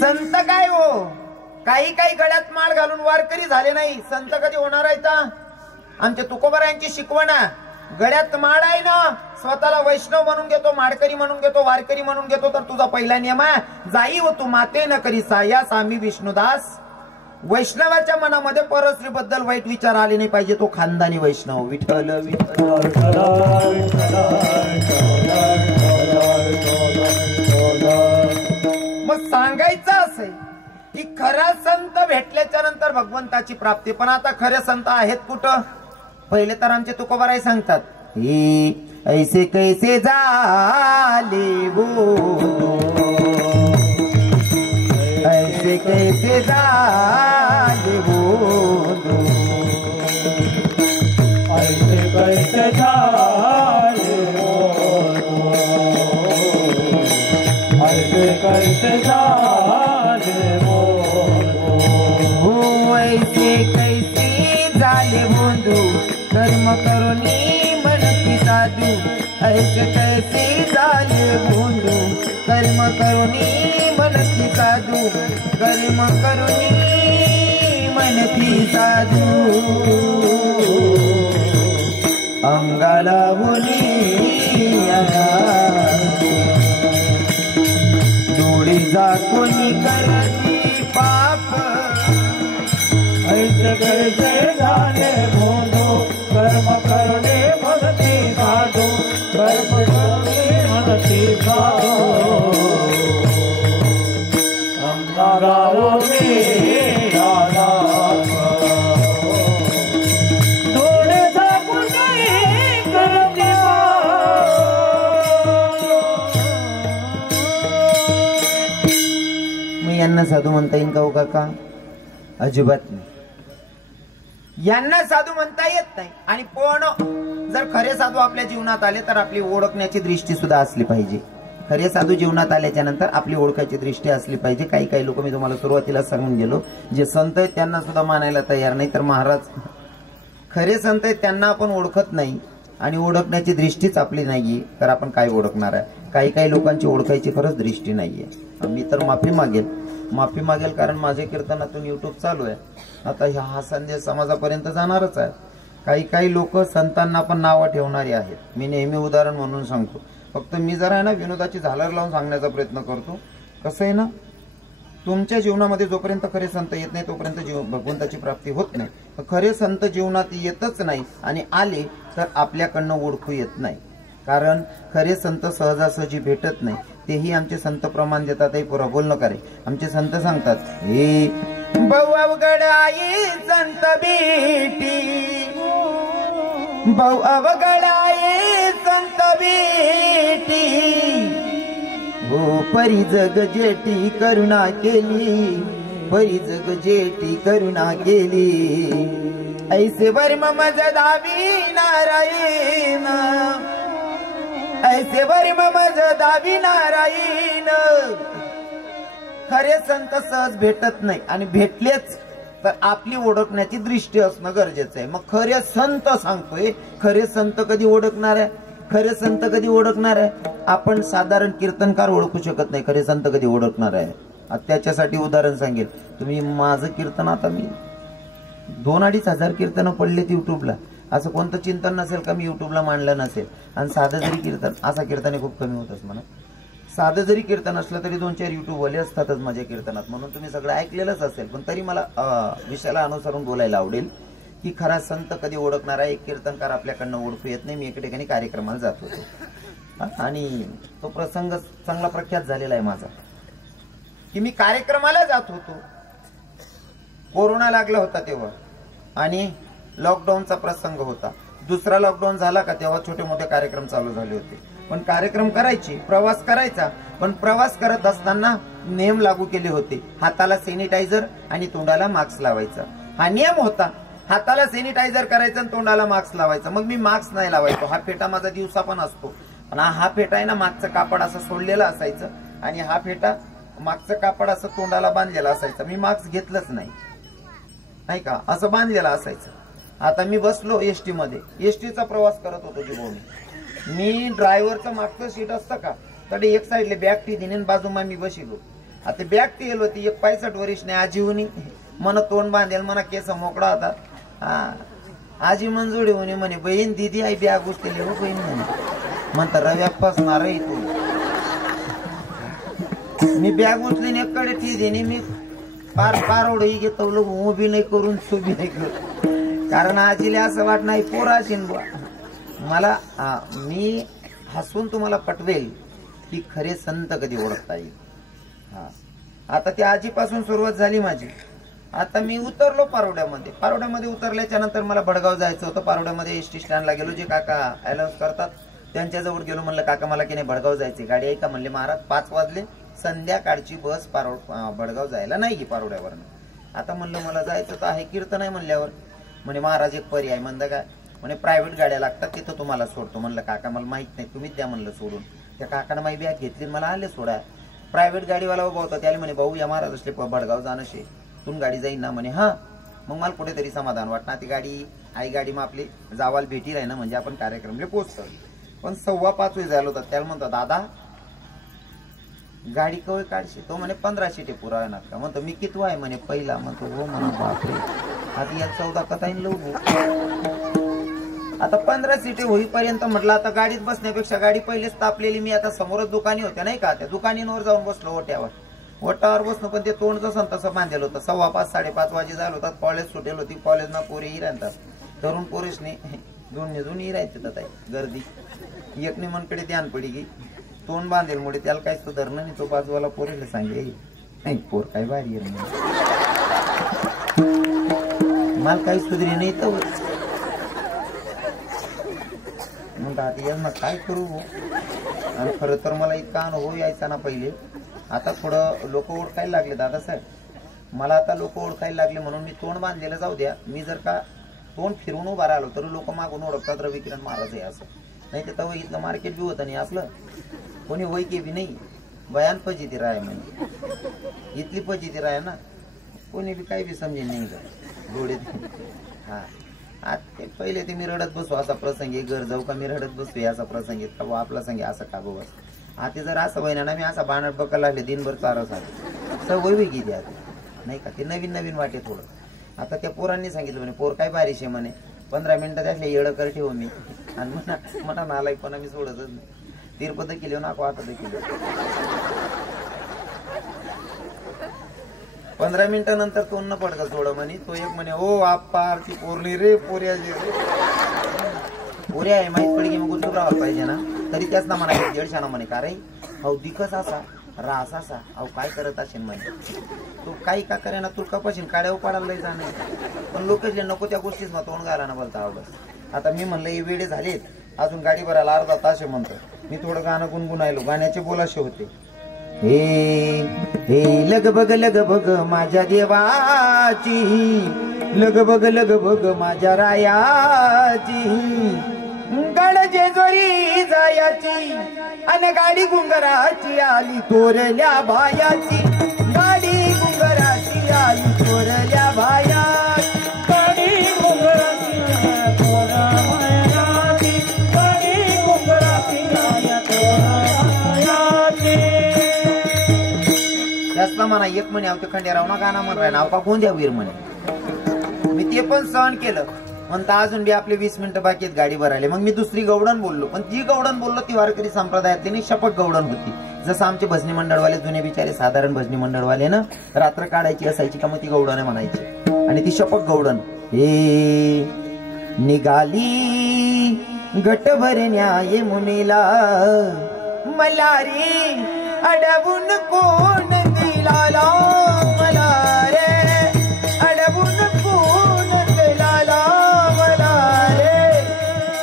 संत काय हो, काही काही गळ्यात माळ घालून वारकरी झाले नाही. संत कधी होणार आहे? आमच्या तुकोबारायांची शिकवण गळ्यात माळ आहे ना, स्वतःला वैष्णव म्हणून घेतो, माडकरी म्हणून घेतो, वारकरी म्हणून घेतो, तर तुझा पहिला नियम आहे जाई व तू माते न करी साया सामी विष्णुदास. वैष्णवाच्या मनामध्ये परस्त्री बद्दल वाईट विचार आले नाही पाहिजे, तो खानदानी वैष्णव. विठ्ठल मग सांगायचं असे की खरा संत भेटल्याच्या नंतर भगवंताची प्राप्ती. पण आता खरे संत आहेत कुठं? पहिले तर आमचे तुकोबाराय सांगतात हे ऐसे कैसे झाले बोलो, ऐसे कैसे झाले बोलो, ऐसे कैसे झाले बोलो, ऐसे कैसे झाले बोलो. हो ऐसे कैसे झाले बोलो, कर्म करुणी म्हणती साधू. ऐसे कैसे झाले बोलो, कर्म करुणी म्हणती साधू, कर्म करुणी म्हणती साधू. अंगाला बोली डोळी झाकून करती पाप. ऐसे कैसे झाले बोलो, कर्म करणे म्हणती साधू, कर्म करणे म्हणती साधू. अंगारावणे डोळे झाकून करती मी यांना साधू म्हणता येईल का हो काका? अजिबात नाही. यांना साधू म्हणता येत नाही. आणि पण जर खरे साधू आपल्या जीवनात आले तर आपली ओळखण्याची दृष्टी सुद्धा असली पाहिजे. खरे साधू जीवनात आल्याच्या नंतर आपली ओळखायची दृष्टी असली पाहिजे. काही काही लोक मी तुम्हाला सुरुवातीला सांगून गेलो जे संत आहेत त्यांना सुद्धा मानायला तयार नाही. तर महाराज खरे संत आहेत त्यांना आपण ओळखत नाही आणि ओळखण्याची दृष्टीच आपली नाहीये, तर आपण काय ओळखणार आहे? काही काही लोकांची ओळखायची खरंच दृष्टी नाहीये. मी तर माफी मागेल कारण माझे कीर्तनातून युट्यूब चालू आहे. आता हा संदेश समाजापर्यंत जाणारच आहे. काही काही लोक संतांना पण नावं ठेवणारी आहेत. मी नेहमी उदाहरण म्हणून सांगतो. फक्त मी जरा आहे ना विनोदाची झालर लावून सांगण्याचा प्रयत्न करतो. कसं आहे ना, तुमच्या जीवनामध्ये जोपर्यंत खरे संत येत नाही तोपर्यंत भगवंताची प्राप्ती होत नाही. खरे संत जीवनात येतच नाही आणि आले तर आपल्याकडनं ओळखू येत नाही. कारण खरे संत सहजासहजी भेटत नाही. तेही आमचे संत प्रमाण देतात. पुरा बोलणं करे आमचे संत सांगतात हे बहु अवघड आई संत भेटी, बहु अवघड आई संत भेटी. हो परी जग जेठी करुणा केली, परी जग जेठी करुणा केली. ऐसे वर्म मज दावी नारायण, ऐसे वर्म मज दावी नारायण. खरे संत सहज भेटत नाही आणि भेटलेच तर आपली ओळखण्याची दृष्टी असणं गरजेचं आहे. मग खरे संत सांगतोय, खरे संत कधी ओळखणार आहे? खरे संत कधी ओळखणार आहे? आपण साधारण कीर्तनकार ओळखू शकत नाही, खरे संत कधी ओळखणार आहे? त्याच्यासाठी उदाहरण सांगेल. तुम्ही माझं कीर्तन, आता मी 2-2.5 हजार कीर्तन पडलेत युट्यूबला. असं कोणतं चिंतन नसेल का मी युट्यूबला मांडलं नसेल. आणि साधं जरी कीर्तन, असा कीर्तन खूप कमी होतच म्हणा, साधं जरी कीर्तन असलं तरी 2-4 युट्यूबवाले असतातच माझ्या कीर्तनात, म्हणून तुम्ही सगळं ऐकलेलंच असेल. पण तरी मला विषयाला अनुसरून बोलायला आवडेल की खरा संत कधी ओळखणारा एक कीर्तनकार आपल्याकडनं ओळखू येत नाही. मी एके ठिकाणी कार्यक्रमाला जात होतो आणि तो प्रसंग चांगला प्रख्यात झालेला आहे माझा, की मी कार्यक्रमाला जात होतो. कोरोना लागला होता तेव्हा आणि लॉकडाऊनचा प्रसंग होता. दुसरा लॉकडाऊन झाला का तेव्हा छोटे मोठे कार्यक्रम चालू झाले होते. पण कार्यक्रम करायचे, प्रवास करायचा, पण प्रवास करत असताना नियम लागू केले होते. हाताला सॅनिटायझर आणि तोंडाला मास्क लावायचा हा नियम होता. हाताला सॅनिटायझर करायचं आणि तोंडाला मास्क लावायचं. मग मी मास्क नाही लावायचो. हा फेटा माझा दिवसा पण असतो, पण हा फेटा आहे ना, मागचं कापड असं सोडलेलं असायचं आणि हा फेटा मागचं कापड असं तोंडाला बांधलेलं असायचं. मी मास्क घेतलंच नाही का, असं बांधलेलं असायचं. आता मी बसलो एसटी मध्ये, एसटीचा प्रवास करत होतो जीवोनी. मी ड्रायव्हरचं मागचं सीट असतं का, तर एक साईडला बॅग टी दिने बाजूमा मी बसिलो. आता बॅग टी येलो होती, 1 वर्ष नाही आजीवनी मन तोंड बांधेल, म्हणा केस मोकळा होता. आजी मंजुळी म्हणे, म्हणे बहीण दिदी आई बॅग उचलेली हो बहीण म्हणे. म्हणता रव्या फसणार आहे तू. मी बॅग उचली एकडे टी देणे, मी पारवडही घेतो लोक उभी नाही करून सुबी नाही करून, कारण आजीला असं वाट नाही पोर असेल बुवा. मला मी हसून तुम्हाला पटवेल की खरे संत कधी ओळखता येईल. आता त्या आजीपासून सुरुवात झाली माझी. आता मी उतरलो पारोड्यामध्ये. पारोड्यामध्ये उतरल्याच्या नंतर मला भडगाव जायचं होतं. पारोड्यामध्ये एसटी स्टँडला गेलो, जे काका अलाउन्स करतात त्यांच्याजवळ गेलो. म्हणलं काका मला की नाही भडगाव जायचे, गाडी आहे का? म्हणले महाराज 5 वाजले, संध्याकाळची बस भडगाव जायला नाही पारोड्यावरनं. आता म्हणलं मला जायचं तर आहे, कीर्तन आहे म्हणल्यावर. म्हणे महाराज एक पर्याय. म्हणलं काय? म्हणे प्रायव्हेट गाड्या लागतात, तिथं तुम्हाला सोडतो. म्हणलं काका मला माहित नाही, तुम्हीच द्या म्हणलं सोडून. त्या काकानं माझी बॅग घेतली, मला आले सोडा. प्रायव्हेट गाडीवाला उभा होता, त्याला म्हणे भाऊ या महाराज असले भडगाव जाणं शे, तुम गाडी जाईन ना? म्हणे हा. मग मला कुठेतरी समाधान वाटणार, ती गाडी आई गाडी मग आपली जावाल भेटी राही ना, म्हणजे आपण कार्यक्रमला पोहोचतो. पण 5:15 झालं होतं. त्याला म्हणतो दादा गाडी कवय काढशी? तो म्हणे 15 सीटे पुरा येणार का? म्हणतो मी कितवा आहे? म्हणे पहिला. म्हणतो हो म्हणा. बापरे, आता या 14 कथा लोक. आता 15 सीटे होईपर्यंत म्हटलं आता गाडीत बसण्यापेक्षा गाडी पहिलेच तापलेली. मी आता समोरच दुकानी होत्या नाही का, त्या दुकानींवर जाऊन बसलो ओट्यावर बसलो. पण ते तोंड जसं तसं बांधलेलं होतं. 5:15 5:30 वाजे झालं होतात. कॉलेज सुटेल होती. कॉलेजना पोरे ही राहतात, तरुण पोरेशने दोन ही राहते तर गर्दी. एकने मनकडे ध्यान पडी की तोंड बांधेल मुळे त्याला काही सुधारणं नाही. तो बाजूवाला पोरेला सांगे नाही पोर काय भारी आहे, मला काही सुधरी नाही तर म्हणतात आता यांना काय करू. आणि खरं तर मला इतका अनुभव यायचा ना पहिले. आता थोडं लोक ओळखायला लागले दादासाहेब, मला आता लोक ओळखायला लागले म्हणून मी तोंड बांधलेलं जाऊ द्या. मी जर का तोंड फिरवून उभा राहिलो तर लोक मागून ओळखतात रविकिरण महाराज आहे असं. नाही तर तेव्हा इथलं मार्केट बी होतं नाही असलं, कोणी वैके बी नाही. बयान पजिती राय म्हणजे इथली पजिती राय ना, कोणी बी काही बी समजेल नाही डोळे. हा ते पहिले ते मी रडत बसू असा प्रसंग आहे. घर जाऊ का मी रडत बसू असा प्रसंग आहे का आपला संगे असं का बस. आता जर असं व्हायना ना, मी असा बाणट बकायला लागले दिनभर चारच आहे सवय वेगळी द्या नाही का. ते नवीन वाटे थोडं. आता त्या पोरांनी सांगितलं म्हणे पोर काय बारिश आहे म्हणे, 15 मिनिटं त्यातले येडं कर ठेव मी. आणि म्हणा नालाय पण आम्ही सोडतच नाही. तीर्पद केली नको आता केली. 15 मिनिटानंतर तो न पडका सोड म्हणे. तो एक म्हणे हो आप्पा ती पोरणी रे पोऱ्या आहे माहित पडली की मग गुजूर राहायला पाहिजे ना. तरी त्याच ना म्हणायचं जेडशाना म्हणे का रे अहो दिकस असा रास असा अहो काय करत असेल म्हणे. तू काही का करे ना तू कपाशीन काड्यावर पाडायला लय जाणे. पण लोकच नको त्या गोष्टीच मग तोंड घाला ना बोलता अवघड. आता मी म्हणलं हे वेळे झालेत, अजून गाडी भरायला अर्धा तास म्हणतो. मी थोडं गाणं गुणगुणायलो. गाण्याचे बोलाशे होते. हे हे लगबग माझ्या देवाची, लगबग माझ्या रायाची, गड जेजोरी जायाची आणि गाडी गुंगराची आली तोरल्या भायाची. गाडी गुंगराची आली तोरल्या भायाची. गाडी गुंगराची तोरल्या भायाची. गाडी गुंगराची म्हणा एक म्हणे आवते खंडेराव ना गाणं म्हण राय नाव का गोंद्या वीर म्हणे. मी ते पण सहन केलं. म्हणता अजून बी आपले 20 मिनिटं बाकी आहेत गाडी भरायला. मग मी दुसरी गवडण बोललो, पण जी गवडण बोललो ती वारकरी संप्रदायातली नाही, शपथ गवडण होती. जसं आमचे भजनी मंडळवाले जुने बिचारे साधारण भजनी मंडळवाले ना रात्र काढायची असायची का मग ती गवडण म्हणायची. आणि ती शपथ गवडण हे निघाली गट भरण्या यमुनेला मला रे अडवून कोण दिलाला मला रे अडवून कोण दिलाला मला रे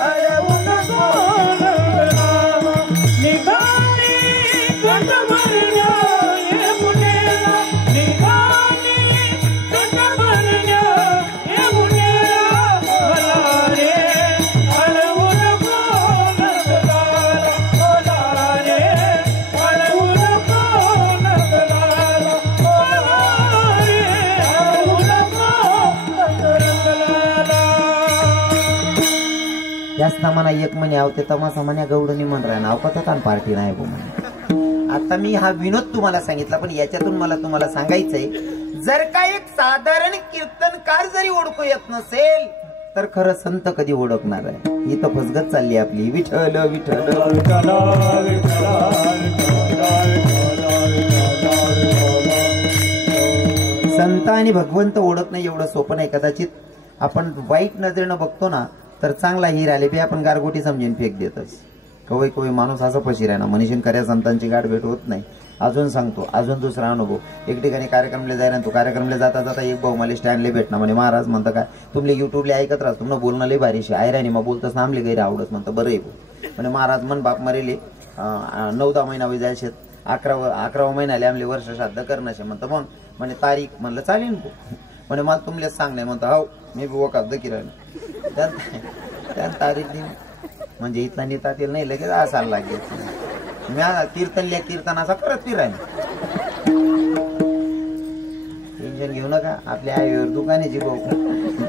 अडवून कोण दिलाला निघाली गट भरण्या यमुनेला निघाली गट भरण्या यमुनेला मला रे अडवून कोण दिलाला मला रे अडवून कोण दिलाला मला रे अडवून कोण दिलाला. जास्त म्हणा एक म्हणे आवते तमासा म्हण्या गवडणी म्हण राय नाव का तान पार्टी नाही गो म्हणे. आता मी हा विनोद तुम्हाला सांगितला, पण याच्यातून मला तुम्हाला सांगायचंय, जर का एक साधारण कीर्तनकार जरी ओळखू येत नसेल तर खरं संत कधी ओळखणार आहे. ही तर फसगत चालली आपली. विठ्ठल विठ्ठल संत आणि भगवंत ओळखणं एवढं सोपं नाही. कदाचित आपण वाईट नजरेनं बघतो ना तर चांगला हिर आले बी आपण गारगोटी समजून फेक देतच. कवय कवय माणूस असा फशीर आहे ना, मनीषीन खऱ्या संतांची गाठ भेट होत नाही. अजून सांगतो, अजून दुसरा अनुभव. एक ठिकाणी कार्यक्रमला जायला, तो कार्यक्रमला जाता जाता एक भाऊ मला स्टँडले भेटणं म्हणे महाराज म्हणतं काय तुमले युट्यूबला ऐकत राहत तुम्हाला बोलणं लई भारीशी आयराणी मग बोलतच ना आमले गैर आवडत म्हणतं बरं आहे म्हणे महाराज मन बाप मरेले 9-10 महिना वय जायचे 11 महिन्याले आमले वर्ष श्राद्ध करण्याचे म्हणतं. मग म्हणे तारीख म्हणलं चालेल म्हणे मला तुमलेच सांग नाही म्हणतं हो मी बी वकात दकी राहिलं त्या तारीख दिन म्हणजे इथला नेता तेल नाही लगेच असायला लागेल. मी कीर्तनल्या कीर्तनाचा परत फिरायला टेन्शन घेऊ नका. आपल्या आईवर दुकानाची भाऊ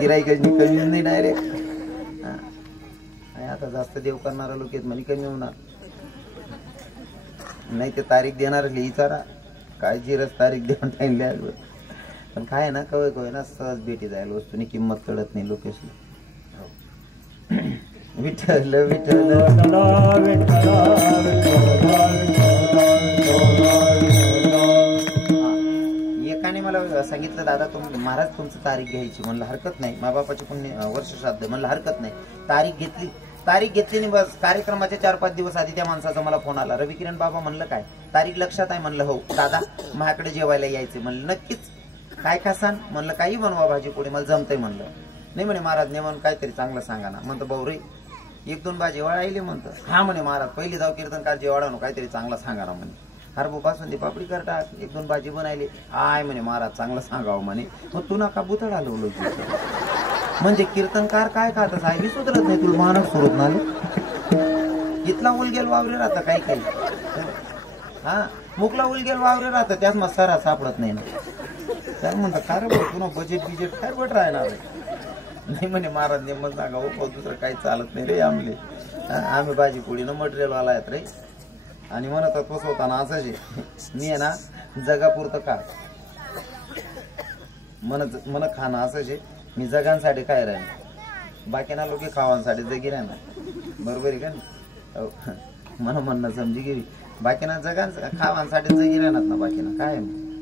गिराईकच कमी नाही डायरेक्ट. आता जास्त देव करणारा लोक आहेत म्हणे कमी होणार नाही. ते तारीख देणार विचारा काय जिरस तारीख देऊन टाइम. पण काय ना कवय कवय ना सहज भेटी जायला वस्तूनी किंमत कळत नाही लोकेशला. विठ्ठल विठ्ठल एकाने मला सांगितलं दादा महाराज तुमची तारीख घ्यायची. म्हणलं हरकत नाही. मा बापाची पुण्य वर्ष श्राद्ध म्हणलं हरकत नाही. तारीख घेतली बस. कार्यक्रमाच्या 4-5 दिवस आधी त्या माणसाचा मला फोन आला. रवी किरण बाबा म्हणलं काय तारीख लक्षात आहे म्हणलं हो दादा माझ्याकडे जेवायला यायचे म्हणलं नक्कीच काय खासान म्हणलं काही बनवा भाजी पोळी मला जमतंय म्हणलं. नाही म्हणे महाराज ने म्हणून काहीतरी चांगलं सांगा ना. म्हणतं भाऊ रे 1-2 बा जेवाळ आले म्हणतं. हा म्हणे महाराज पहिली जाऊ कीर्तनकार जेवाळा काहीतरी चांगलं सांगा ना म्हणे. हरभू पासून ती पापडी करता 1-2 भाजी बनायली. आय म्हणे महाराज चांगलं सांगावं म्हणे. मग तू नका बुतळ आलो म्हणजे कीर्तनकार काय खातच आहे बी सुधरत नाही तुला मानस सुरत ना इथला उलगेल वावरे राहतं काही काही. हा मुकला उलगेल वावरे राहतं त्याच मग सरा सापडत नाही ना. त्या म्हणतात काय रे तुला बजेट काय बट राहणार नाही म्हणे महाराज नेमच सांगा हो दुसरं काही चालत नाही रे आमले. आम्ही भाजी पोळीनं मटेरियल वाला आहेत रे. आणि म्हणत फसवताना असंच मी आहे ना जगापुरतं का मन खाणं असंच मी जगांसाठी काय राहीन बाकीना लोक खावांसाठी जगी राहणार बरोबर आहे का नाही. मन म्हणणं समजी गेली बाकीना जगां खावांसाठी जगी राहणार ना बाकीना काय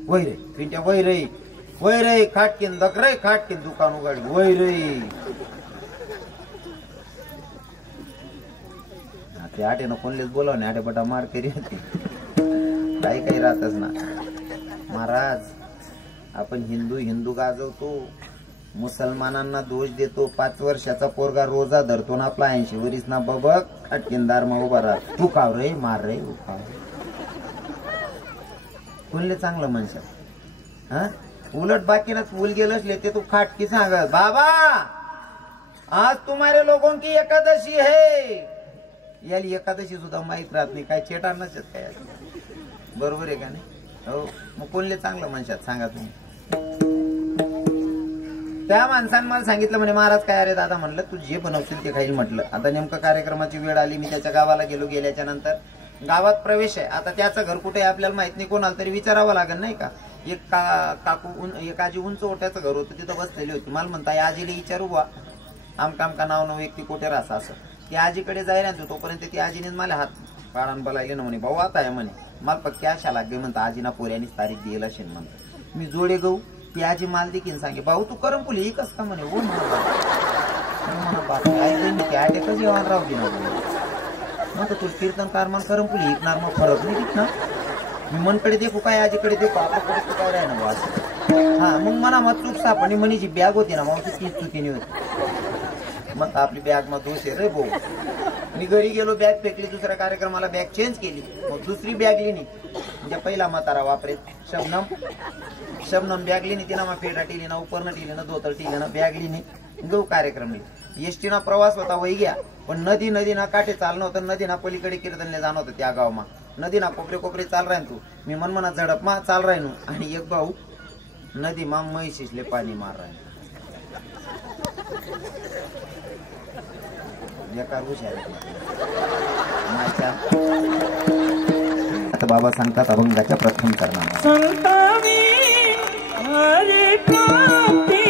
वय रे पिंट्या वय रे खाटकीन दक रे खाटकीन दुकान उघाडी वय रे. ते आटेनं कोणलेच बोलावणे आटेपटा मार करी होती काही राहतच ना. महाराज आपण हिंदू गाजवतो मुसलमानांना दोष देतो. 5 वर्षाचा पोरगा रोजा धरतो ना आपला 80 वरीस ना बबक खटकीनदार मग उभा राहत तू खाव रे मार रे उखाव कोणले चांगलं म्हणशात. हा उलट बाकीनाच फुल गेलं असले ते तू खाटकी सांगत बाबा आज तुम्हारे लोगों की एकादशी है. याली एकादशी सुद्धा माहित राहत नाही काय चेटार नसत काय बरोबर आहे का नाही. हो मग कोणले चांगलं म्हणशात सांगा तुम्ही. त्या माणसानं मला सांगितलं म्हणे महाराज काय अरे दादा म्हणलं तू जे बनवशील ते खाईल म्हटलं. आता नेमकं कार्यक्रमाची वेळ आली मी त्याच्या गावाला गेल्याच्या नंतर गावात प्रवेश आहे. आता त्याचं घर कुठे आहे आपल्याला माहित नाही कोणाला तरी विचारावं लागेल नाही का. एक काकू एक आजी उंच ओट्याचं घर होतं, तिथं बसलेली होती. मला म्हणता या आजीला विचारू बा आमका नाव न व्यक्ती कोठे राहता असं. ती आजीकडे जायला तोपर्यंत ती आजीनेच मला हात काढान बोलायले ना म्हणे, भाऊ आता आहे म्हणे. मला पक्की आशा लागली म्हणता आजीना पोऱ्यानीच तारीख देईल असेल म्हणतो. मी जोडे गहू ती आजी माल देखील सांगे, भाऊ तू करमपुली ही कस का म्हणे. हो म्हणा बाप एकच जेवण राहू दे ना मग तू कीर्तनकार मन करमपुली ऐकणार मग फरक नाही देत ना. मी मनकडे देखू काय आजीकडे देखू आपल्याकडे तू काय राही ना बा असं. हा मग म्हणा मग चूक सापडली म्हणे जी बॅग होती ना मग ती चुकीने होती. मग आपली बॅग मग दोष आहे रे भाऊ. मी घरी गेलो बॅग फेकली, दुसऱ्या कार्यक्रमाला बॅग चेंज केली, मग दुसरी बॅग लिहिली. म्हणजे पहिला म्हातारा वापरेत शबनम बॅग लिहिली तिना मग फेटा टिली ना उपरनं टिली ना धोतर टिली ना बॅग लिहिली गहू कार्यक्रम लिहिली. एसटीना प्रवास होता वही घ्या पण नदी ना काठे चालणं होतं. नदीना पलीकडे कीर्तनला जाणं होतं त्या गावमा. नदीना कोपरे चाल राहीन तू मी म्हणा झडप मा चाल राहीन आणि एक भाऊ नदी मा म्हैशीले पाणी मार राहीन. आता बाबा सांगतात अभंगाच्या प्रथम करणार संतानी हरे क्रांती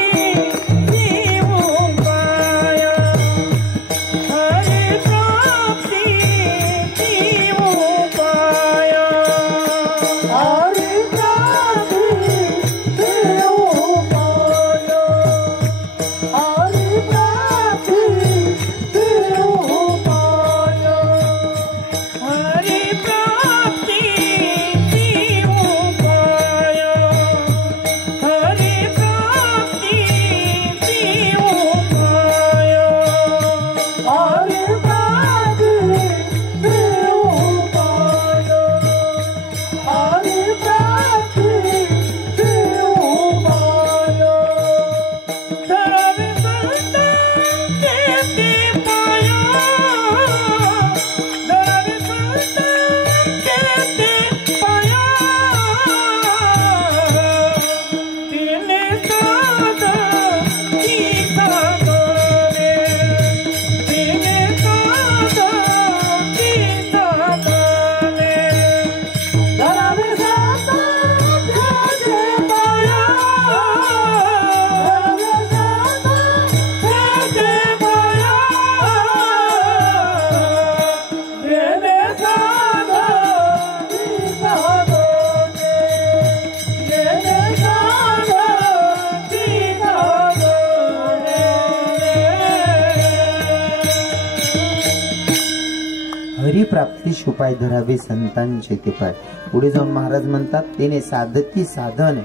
प्राप्तीस उपाय धरावे संतांचे ते पाय. पुढे जाऊन महाराज म्हणतात तेने साधती साधन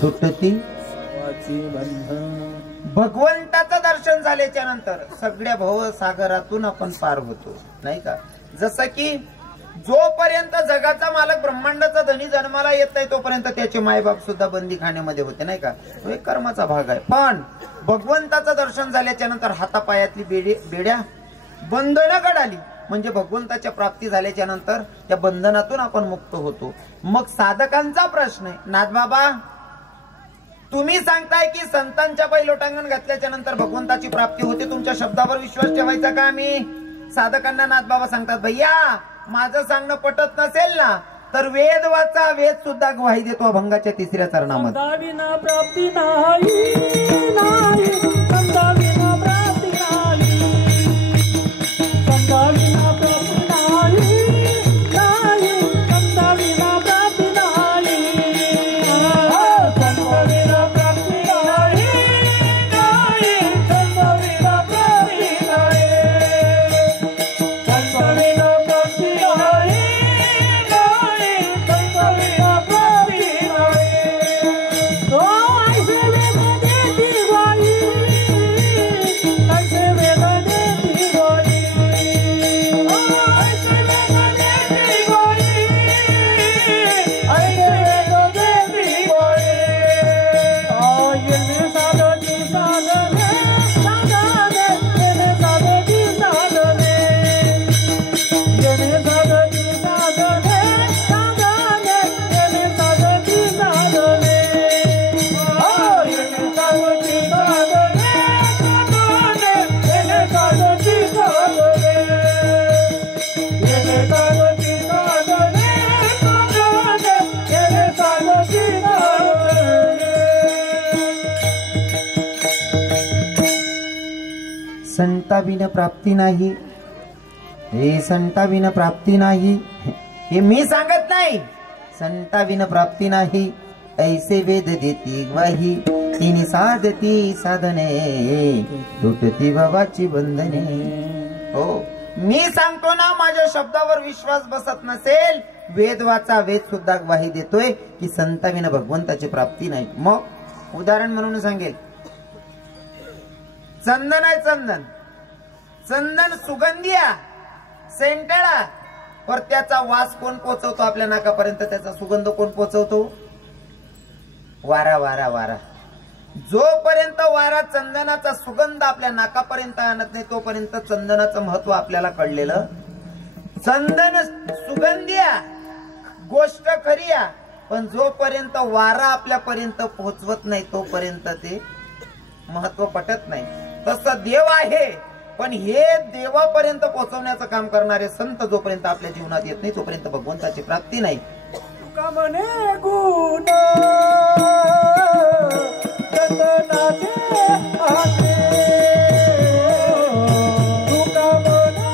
सुटती भगवंताचं दर्शन झाल्याच्या नंतर सगळ्या भवसागरातून आपण पार होतो नाही का. जसं की जोपर्यंत जगाचा मालक ब्रह्मांडाचा धनी जन्माला येत नाही तोपर्यंत त्याचे मायबाप सुद्धा बंदीखान्यामध्ये होते नाही का. तो एक कर्माचा भाग आहे. पण भगवंताचं दर्शन झाल्याच्या नंतर हातापायातली बेड्या बंधनं कडाली म्हणजे भगवंताच्या प्राप्ती झाल्याच्या नंतर त्या बंधनातून आपण मुक्त होतो. मग साधकांचा प्रश्न आहे नाथबाबा तुम्ही सांगताय की संतांच्या पायी लोटांगण घातल्याच्या नंतर भगवंताची प्राप्ती होते, तुमच्या शब्दावर विश्वास ठेवायचा का आम्ही. साधकांना नाथबाबा सांगतात भैया माझं सांगणं पटत नसेल ना तर वेद वाचा, वेद सुद्धा ग्वाही देतो अभंगाच्या 3ऱ्या चरणामध्ये. प्राप्ती नाही संताविन प्राप्ती नाही, हे संताविन प्राप्ती नाही, हे मी सांगत नाही, संताविन प्राप्ती नाही, ऐसे वेद देती ग्वाही, तिने साधती साधने, तुटती भवाची बंधने. हो, मी सांगतो ना, माझ्या शब्दावर विश्वास बसत नसेल, वेद वाचा, वेद सुद्धा ग्वाही देतोय की संताविना भगवंताची प्राप्ती नाही. मग उदाहरण म्हणून सांगेल, चंदन आहे, चंदन, चंदन सुगंधिया, सेंटळा, पर त्याचा वास कोण पोचवतो आपल्या नाकापर्यंत, त्याचा सुगंध कोण पोचवतो? वारा, वारा, वारा. जोपर्यंत वारा चंदनाचा सुगंध आपल्या नाकापर्यंत आणत नाही, तोपर्यंत चंदनाचं महत्व आपल्याला कळलेलं. चंदन सुगंधिया, गोष्ट खरीया, पण जोपर्यंत वारा आपल्यापर्यंत पोहोचवत नाही तोपर्यंत ते महत्व पटत नाही. तसं देव आहे, पण हे देवापर्यंत पोहोचवण्याचं काम करणारे संत जोपर्यंत आपल्या जीवनात येत नाही तोपर्यंत भगवंताची प्राप्ती नाही. तुका म्हणे गुण चंदनाचे आहे, तुका म्हणे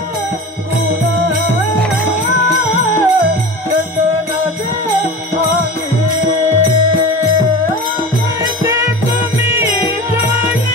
गुण चंदनाचे आहे, ते तुम्ही जाणी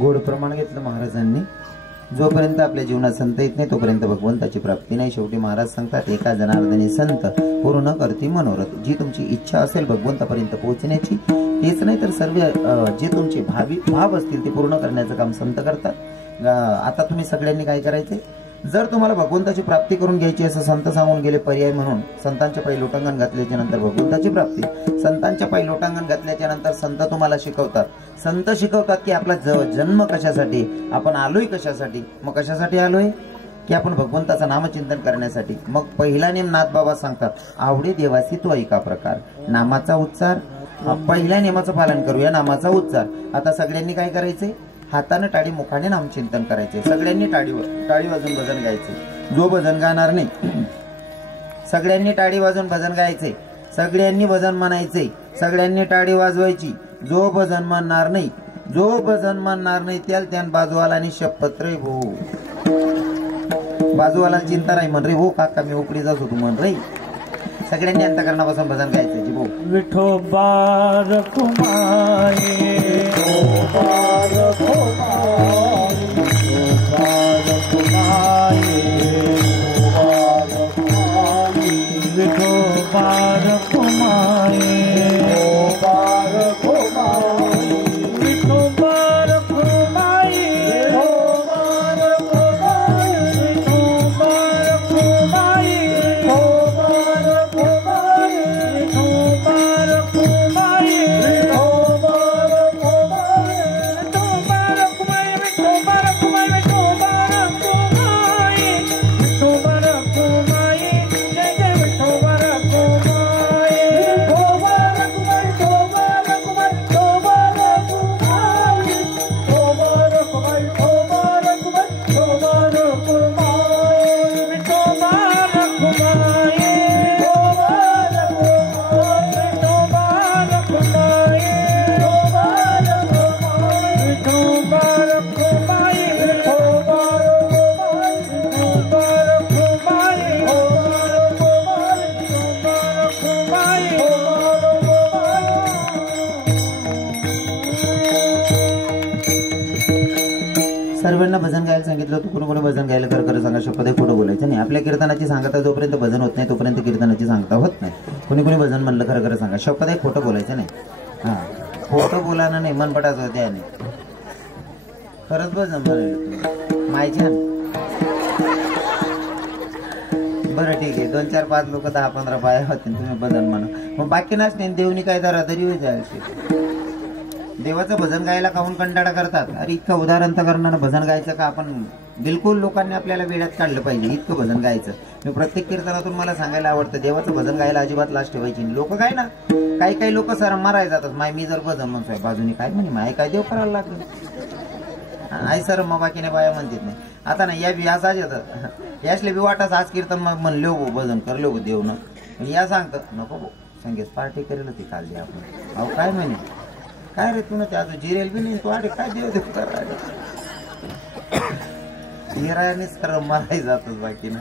गोड प्रमाण घेतलं महाराजांनी. जोपर्यंत आपल्या जीवनात संत येत नाही तोपर्यंत भगवंताची प्राप्ती नाही. शेवटी महाराज सांगतात, एका जनार्दनी संत पूर्ण करते मनोरथ. जी तुमची इच्छा असेल भगवंतापर्यंत पोहोचण्याची, तेच नाही तर सर्व जे तुमचे भाव असतील ते पूर्ण करण्याचं काम संत करतात. आता तुम्ही सगळ्यांनी काय करायचे, जर तुम्हाला भगवंताची प्राप्ती करून घ्यायची असं संत सांगून गेले पर्याय म्हणून, संतांच्या पायी लोटांगण घातल्याच्या नंतर भगवंताची प्राप्ती, संतांच्या पायी लोटांगण घातल्याच्या नंतर संत तुम्हाला शिकवतात. संत शिकवतात की आपला जन्म कशासाठी, आपण आलोय कशासाठी. मग कशासाठी आलोय की आपण भगवंताचं नामचिंतन करण्यासाठी. मग पहिला नेम नाथबाबा सांगतात, आवडे देवासी तो ऐका प्रकार, नामाचा उच्चार. पहिल्या नेमाचं पालन करूया, नामाचा उच्चार. आता सगळ्यांनी काय करायचंय, हाताने टाळी मुखाने नामचिंतन करायचे. सगळ्यांनी टाळी वाजून भजन गायचे. जो भजन गाणार नाही, सगळ्यांनी टाळी वाजून भजन गायचे, सगळ्यांनी भजन म्हणायचे, सगळ्यांनी टाळी वाजवायची. जो भजन म्हणणार नाही, जो भजन म्हणणार नाही त्याला बाजूवाला आणि शपथ रे भो, बाजूवाला चिंता नाही म्हण रे हो काका मी उकडी जात होतो म्हण रे. सगळ्यांनी अंतःकरणापासून भजन गायचे. जी भो विठोबार कुमारी, विठोबार कुमारी, विठोबार कुमारी, विठोबार कुमारी, विठोबार कुमारी, विठोबार कुमारी, विठोबार कुमारी, विठोबार कुमारी, विठोबार कुमारी, विठोबार कुमारी, विठोबार कुमारी, विठोबार कुमारी, विठोबार कुमारी, विठोबार कुमारी, जय जय विठोबार कुमारी, विठोबार कुमारी, विठोबार कुमारी, विठोबार कुमारी, विठोबार कुमारी, विठोबार कुमारी, विठोबार कुमारी, विठोबार कुमारी, सर्वांना भजन गायला सांगितलं होतं. कोणी कोणी भजन गायला खरं सांगा, शपथ आहे, खोटं बोलायचं नाही. आपल्या कीर्तनाची सांगता जोपर्यंत भजन होत नाही तोपर्यंत कीर्तनाची सांगता होत नाही. कोणी कोणी भजन म्हणलं खरं सांगा, शपथ आहे, खोटं बोलायचं नाही. हा, खोटं बोलायला नाही, मन पटायचं होते आणि खरंच भजन म्हणाले मायच्या बरं ठीक आहे, 2 4 5 लोक 10 15 पाया होते तुम्ही भजन म्हणा, मग बाकी नसते देवनी काय जरा तरी जायचे. देवाचं भजन गायला काहून कंटाळा करतात. अरे इतकं उदाहरण तर करणार भजन गायचं का आपण बिलकुल लोकांनी आपल्याला वेड्यात काढलं पाहिजे इतकं भजन गायचं. मी प्रत्येक कीर्तनातून मला सांगायला आवडतं देवाचं भजन गायला अजिबात लाज ठेवायची नाही. लोक काय ना काही लोक सर मारायला जातात, माय मी जर भजन म्हणतोय बाजूनी काय म्हणे माय काय देव करायला लागलं आई सर मग बाकी नाही बाया म्हणतात नाही. आता ना या बी असाच येतात यासले बी वाटाच आज कीर्तन मग म्हणलो भजन करलो देव न या सांगतं नको संगीत पार्टी करेल ती काल दे आपण. अहो काय म्हणे काय रे तू ना त्या जिरेल बी नाही तू अरे काय देव देव करायला हिरायानेच खरं मारायला जातच बाकी ना.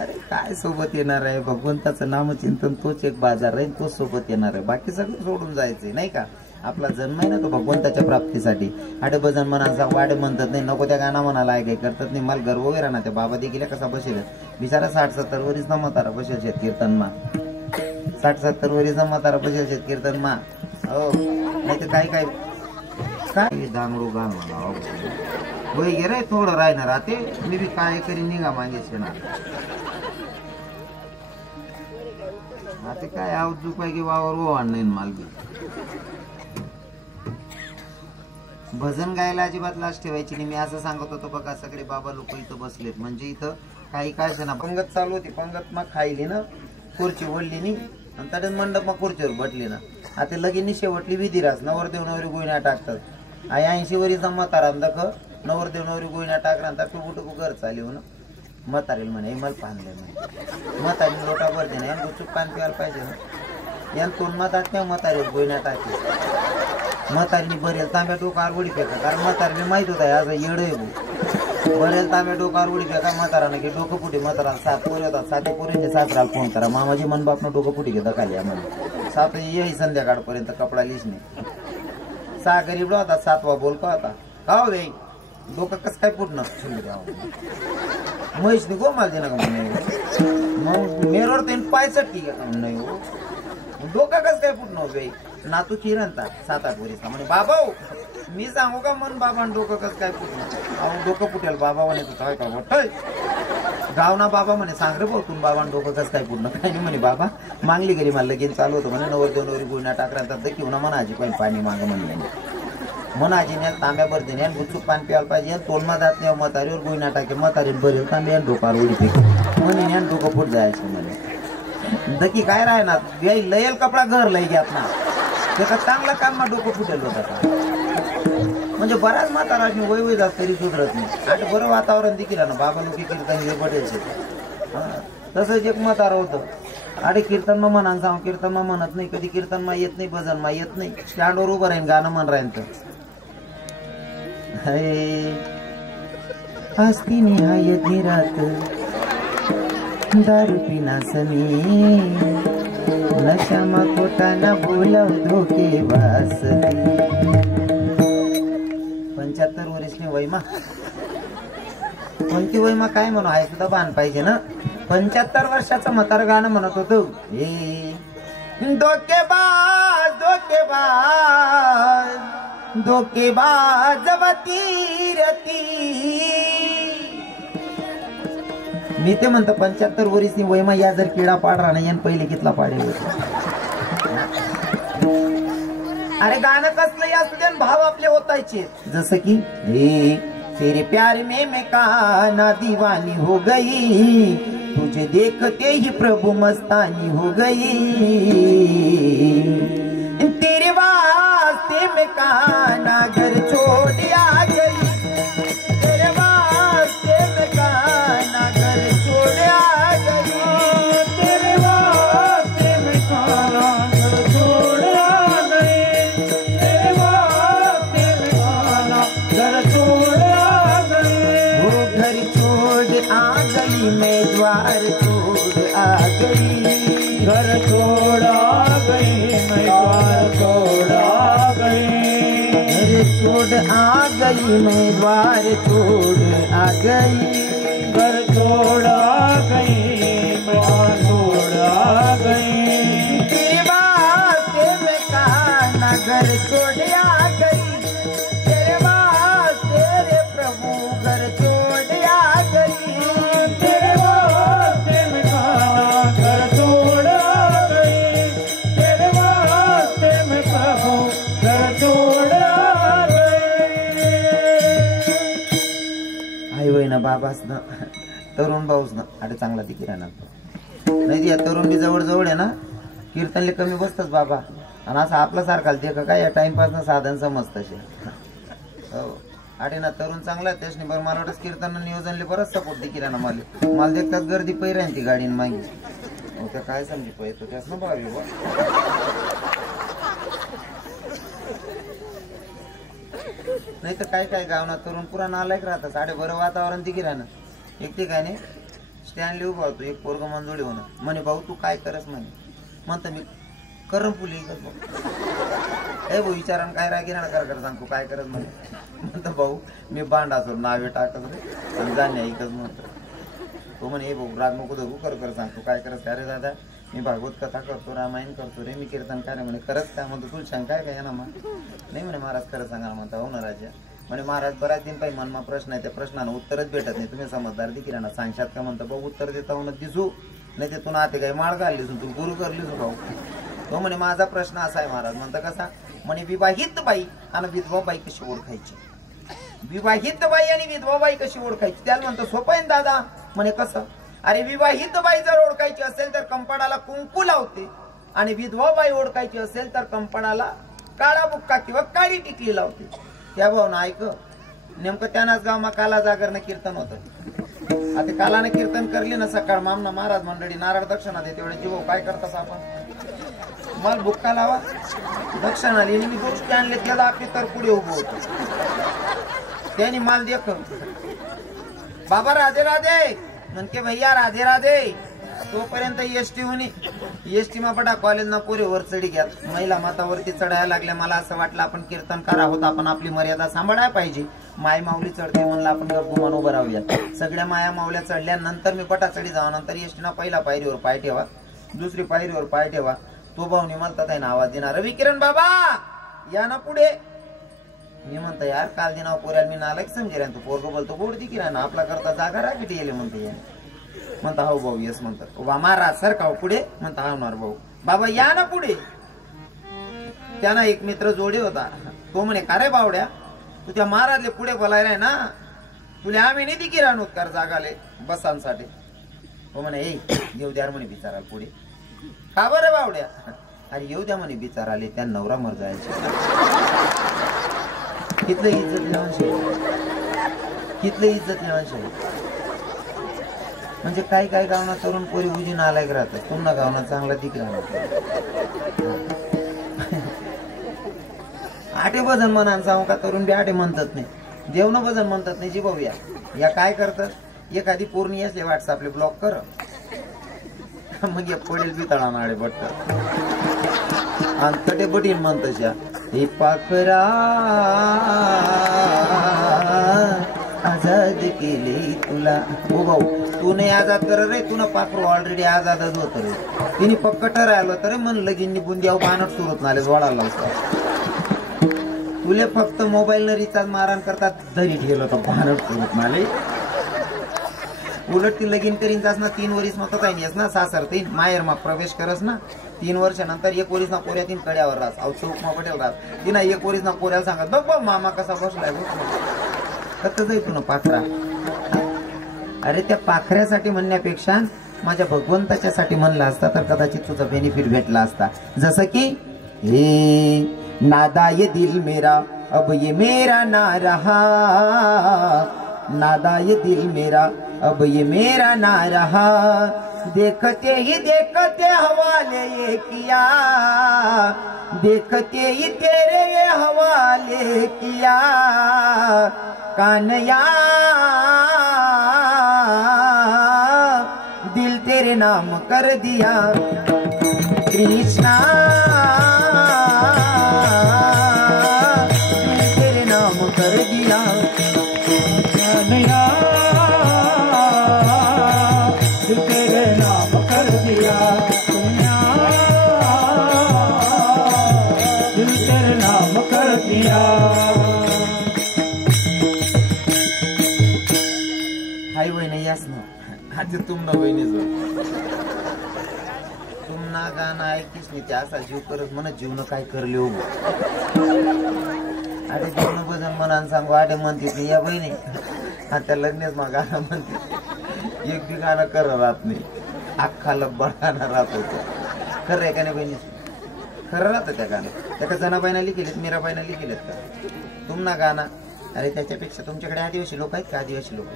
अरे काय सोबत येणार आहे भगवंताचं नामचिंतन तोच एक बाजार राहील तोच सोबत येणार आहे बाकी सगळं सोडून जायचंय नाही का. आपला जन्म आहे ना तो भगवंताच्या प्राप्तीसाठी. आडे भजन म्हणायचा वाडे म्हणतात नाही नको त्या गाणं म्हणाला आहे काही करतात नाही मला गर्व वगैरे ना त्या बाबा देखील कसा बसेल बिचारा 60-70 वरीच ना म्हातारा बसेल शेत कीर्तन मा 60-70 वरीच ना म्हातारा बसेल शेत कीर्तन मा. हो नाही तर काय काय दांगडू गाण म्हणा वय गे रे थोडं राहणार राहते मी बी काय करी निघा मागेचे ना आता काय आवजू पाहिजे वावर ओवाण नाही माल बी. भजन गायला अजिबात लाज ठेवायची नाही. मी असं सांगत होतो बघा सगळे बाबा लोक इथं बसलेत म्हणजे इथं काही काय ना पंगत चालू होती पंगत मग खायली ना खुर्ची ओढली नाही आणि तडे मंडप मग खुर्चीवर बटली ना. आता लगीन शेवटली विधिरास नवरदेव नवरी गोयण्या टाकतात आई 80 वरी म्हातारा दख नवरदेव नवरी गोयण्या टाकणार टुकू टुकू घर चालू ना म्हातारेल म्हणे मला पानले म्हणे म्हातारी लोटा भर दे ना या गुचूक पान प्यायला पाहिजे ना या तोंड मातात नाही म्हातारेल गोयण्या टाकली म्हातारीने बरेल तांब्या डोकार उडी फेका कारण म्हातारीने माहित होता आज येड आहे बरेल तांब्या डोकार उडी फेका म्हातारानं की डोकं फुटी म्हातारा 7 पोरे होतात 7 पोरींचे सासराला फोन करा मामाजी मन बापनं डोकं फुटी घेता खाली आम्हाला 7 येई संध्याकाळपर्यंत कपडा लिसणे 6 गरीब होता 7वा बोलका होता का हो बाई डोकं कसं काय फुटणं म्हैसनी गोमाल दे ना का म्हणे मग मेरोर त्यांनी पायचट की नाही हो डोकं कसं काय फुटणं बाई नातू चिरंता 7-8 वर्षा म्हणे बाबा मी सांगू का मन बाबा डोकं कसं काय फुटणं अहो डोकं फुटेल बाबा म्हणे तू काय का मोठय गाव ना बाबा म्हणे सांग रे भाऊ तू बाबा डोकं कसं काय फुटणं काय नाही म्हणे बाबा मागली गेली मला लगेच चालू होतं म्हणे नवरदेव नवरी गुन्हा टाकरांतात घेऊन म्हणा आजी पण पाणी माग म्हणले म्हणून आजीने तांब्या भरते नाही गुचूक पाणी प्यायला पाहिजे तोंडमा जात नाही म्हातारीवर गुन्हा टाके म्हातारीवर भरेल तांब्या डोकार उडी फेक म्हणे डोकं फुट जायचं म्हणे दकी काय राहणार लयल कपडा घर लई घ्यात ना त्याचा चांगला काम डोकं फुटेल होता म्हणजे बराच म्हातारा वय जात तरी सुधरत नाही आता बरं वातावरण देखील ना बाबा लोक कीर्तन हे पटेलचे तसंच एक म्हातारा होतं अरे कीर्तन मा म्हणा सांग कीर्तन मा म्हणत नाही कधी कीर्तन मा येत नाही भजन मा येत नाही स्टँडवर उभं राहीन गाणं म्हण राहीन तर हस्ती निहायत निरात दारू पिना समी नशामा खोटाना बोलाव धोके वास 75 वर्षनी वयमा कोणती वयमा काय म्हणू आहे सुद्धा बाण पाहिजे ना 75 वर्षाचं म्हातार गाणं म्हणत होतो धोकेबाज धोकेबाज धोकेबाज बतीरती मी ते म्हणतो 75 वर्षनी वयमा या जर किडा पाडरा नाही यान पहिले कितला पाडे अरे गाणं कसलं या असू दे भाव आपले होतायचे जसं की तेरे प्यार में मैं काना दीवानी हो गई तुझे देखते ही प्रभु मस्तानी हो गई तेरे वास्ते में काना घर छोड़ आ गई तेरे वास्ते में काना घर छोड़ आ गई तेरे वास्ते में काना घर छोड़ आ गई तेरे वास्ते में काना घर छोड़ आ गई वो घर छोड़ आ गई मैं द्वार छोड़ आ गई घर छोड़ आ गई मैं द्वार छोड़ आ गई घर छोड़ आ गई मैं द्वार छोड़ आ गई घर छोड़ आ गई मैं द्वार छोड़ आ गई तेरे वास्ते में काना घर छोड़ आ गई तेरे वास्ते रे प्रभु घर छोड़ आ गई तेरे वास्ते में काना बाबासनं तरुण भाऊसनं अरे चांगला ती किराणा नाही या तरुण बी जवळ जवळ आहे ना कीर्तनले कमी बसतच बाबा आणि असं आपल्यासारखा ते का काय या टाइमपासनं साधन समजत हो अरे ना तरुण चांगला आहे त्याने बरं मला वाटत कीर्तन नियोजनले बरंच सपोर्ट ती किराणा मला देखतात गर्दी पैराय ती गाडीन मागे हो त्या काय समजी पैतो त्याच ना बघावी बा नाही तर काय काय गावना तरुण पुरा नालायक राहतात साडे बरं वातावरण ती किराणा एक ठिकाणी स्टँडली उभा होतो एक पोरग मंजुळी होणं म्हणे भाऊ तू काय करस म्हणे म्हणतो मी करम फुली ए भाऊ विचारान काय राह किराणा कर सांग तू काय करत म्हणे म्हणतो भाऊ मी बांडाचो नावे टाकत रे आणि जाणे ऐकच म्हणतो तो म्हणे हे भाऊ राग नको धरू कर सांग तू काय करस अरे दादा मी भागवत कथा करतो रामायण करतो रे मी कीर्तन काय म्हणे खरंच काय म्हणतो तुला सांग काय काय ना मग नाही म्हणे महाराज खरं सांगा म्हणता हो ना राजा म्हणे महाराज बऱ्याच दिन काही मनमा प्रश्न आहे त्या प्रश्नानं उत्तरच भेटत नाही तुम्ही समजदार दिकिराना सांगशात का म्हणतो भाऊ उत्तर देता होऊन दिसू नाही ते तुला आते काही माळ घालली तू गुरु करलीस भाऊ तो म्हणे माझा प्रश्न असा आहे महाराज म्हणता कसा म्हणे विवाहित बाई आणि विधवा बाई कशी ओळखायची विवाहित बाई आणि विधवा बाई कशी ओळखायची त्याला म्हणतो सोपं आहे दादा म्हणे कसं अरे विवाहित बाई जर ओळखायची असेल तर कंपाडाला कुंकू लावते आणि विधवा बाई ओळखायची असेल तर कंपाडाला काळा बुक्का किंवा काळी टिकली लावते त्या भावना ऐक नेमकं त्यानाच गावमा काला जागरणं कीर्तन होतं आता कालाने कीर्तन करली ना सकाळ मामना महाराज मंडळी नारळ दक्षिणा दे तेवढे जीव काय करतास आपण मला बुक्का लावा दक्षिणा लिहिली मी गोष्टी आणले त्याला आपली तर पुढे उभं होतो त्यांनी माल देख बाबा राधे राधे म्हणके भैया राधे राधे तोपर्यंत एसटी होणी एसटी मा बडा कॉलेज ना पोरे वर चढी घ्या महिला मातावरती चढायला लागल्या मला असं वाटलं आपण कीर्तनकार आहोत आपण आपली मर्यादा सांभाळायला पाहिजे माय माऊली चढते म्हणलं आपण गुमान उभं राहूया सगळ्या माया माऊल्या चढल्यानंतर मी पटा चढी जावा नंतर एसटीना पहिला पायरीवर पाय ठेवा दुसरी पायरीवर पाय ठेवा तो भाऊनी म्हणतात आहे ना आवाज देणार रवी किरण बाबा या ना पुढे मी म्हणतो यार काल दिनाव पोऱ्याला मी नालायक समजेल तू पोरग बोलतो गोड दी किराणा आपला करता जागा राखीट येले म्हणतो म्हणता हो भाऊ येस म्हणतात वा महाराज सर का पुढे म्हणता हा होणार भाऊ बाबा या ना पुढे त्यांना एक मित्र जोडी होता तो म्हणे का रे बावड्या तू त्या महाराजले पुढे बोलायलाय ना तुला आम्ही नाही दी किराण उत्कार जागाले बसांसाठी तो म्हणे येऊ द्या म्हणे बिचाराला पुढे का बरं बावड्या अरे येऊ द्या म्हणे बिचाराले त्या नवरा मर जायचे कितलं इज्जत नेवांशे कितलं इज्जत नेवांशे म्हणजे काय काय गावना तरुण पोरी उजीन आलाय राहतात पुन्हा गावना चांगला दिक राहणार आठे भजन म्हणान सांगू का तरुण बी आठे म्हणतात नाही जेवण भजन म्हणतात नाही जी भाऊ या काय करतात एखादी पूर्णी असले व्हॉट्सअपले ब्लॉक कर मग या पडेल बी तळा नाळे बटतात आणि तटे बटीन म्हणतशा हे पाखरा आजाद केले तुला हो भाऊ तू नाही आजाद कर रे तुला पाखरू ऑलरेडी आजादच होत रे तिने पक्क ठरायला तर मन लगीन बुंद्याव बाणट सुरत नाले जोडायला असतात तुले फक्त मोबाईल न रिचार्ज मारण करतात दरी ठेवलं तर बाणट सुरत नाले उलट ती लगीन करीन जास ना 3 वर्ष मग काही नाहीस ना सासर तीन माहेर मग प्रवेश करस ना 3 वर्षानंतर 1 वर्ष ना पोऱ्या 3 कड्यावर राहस अव चौक मा पटेल राहस तिना 1 वर्ष ना पोऱ्याला सांगत बघ बघ मामा कसा बसलाय कत जाई तू ना पाखरा अरे त्या पाखऱ्यासाठी म्हणण्यापेक्षा माझ्या भगवंताच्यासाठी म्हणला असता तर कदाचित तुझा बेनिफिट भेटला असता जसं की हे नादा ये दिल मेरा अब ये मेरा ना रहा नादा ये दिल मेरा अब ये मेरा ना रहा देखते ही देखते हवाले ये किया देखते ही तेरे ये हवाले किया कान्या दिल तेरे नाम कर दिया कृष्णा दिल तेरे नाम कर दिया कान्या दिल तेरे नाम कर दिया कान्या दिल तेरे नाम कर दिया हाय वहिनी यास ना आज तुमना वहिनी जो तुमना गाणं ऐकीस नाही त्या असा जीव करत म्हणत जीवन काय करले हो अरे जीवन भजन म्हणान सांगू आडे म्हणते नाही या बहिणी हा त्या लग्नेच मग गाणं म्हणते एक बी गाणं कर राहत नाही अख्खा लब्बा गाणं राहत होतं खरं आहे का नाही बहिणी खरं राहतं त्या गाणं त्या का जनाबाईना लिहिलेत मीराबाईना लिहिलेत का तुम्हाला गाणं अरे त्याच्यापेक्षा तुमच्याकडे आदिवासी लोक आहेत का आदिवासी लोक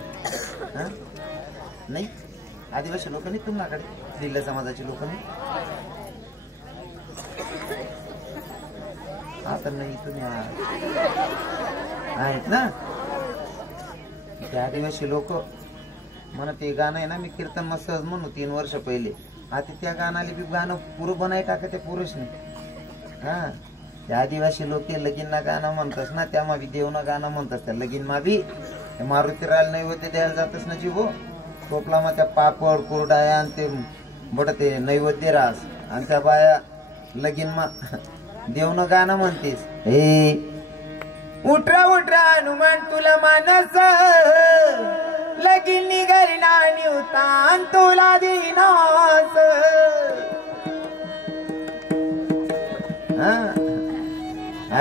हा नाही आदिवासी लोक नाही तुमच्याकडे दिल्ल्या समाजाची लोक नाही आता नाही तुम्ही आहेत ना ते आदिवासी लोक म्हणा ते गाणं आहे ना मी कीर्तन मस्त सहज म्हणू 3 वर्ष पहिले आता त्या गाण्याला बी गाणं पुरं बनाय टाकते पुरुष नाही हा त्या आदिवासी लोक लगीनना गाणं म्हणतात ना त्या बी देवना गाणं म्हणतात त्या लगीन मा बी मारुती राहायला नैवेद्य द्यायला जातच ना जीवो टोपला मग त्या पापड कुरडाया आणि ते बट ते नैवेद्य रास आणि त्या बाया लगीन मा देवनं गाणं म्हणतेस हे उठरा उठरा हनुमान तुला मानस लगीन निघाली निवतान तुला दिनास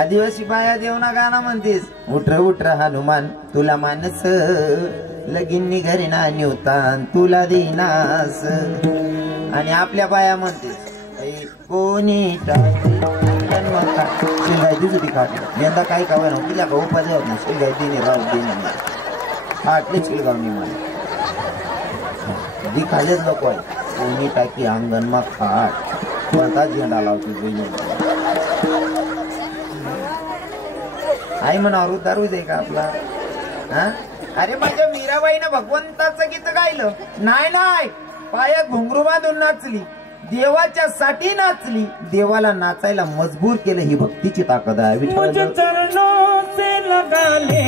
आदिवासी बाया देवना गाणं म्हणतेस उठरा उठरा हनुमान तुला मानस लगीन निघाली निवतान तुला दिनास आणि आपल्या बाया म्हणतेस कोणी शिलगाई दिसती खाटली यंदा काही कावा नव्हती तिला गहू पाहिजे होत ना शिलगाई देणे राहू देणे खाटले शिलगावनी मला दी खालेच लोक आहे कोणी टाकी अंगण मा खाट कोणता झेंडा लावतो बहिणी आई म्हणा दारूच आहे का आपला हा अरे माझ्या मीराबाईनं भगवंताचं गीत गायलं नाही पाया घुंगरू बांधून नाचली देवाच्या साठी नाचली देवाला नाचायला मजबूर केलं ही भक्तीची ताकद आहे मुझे चरणों से लगा ले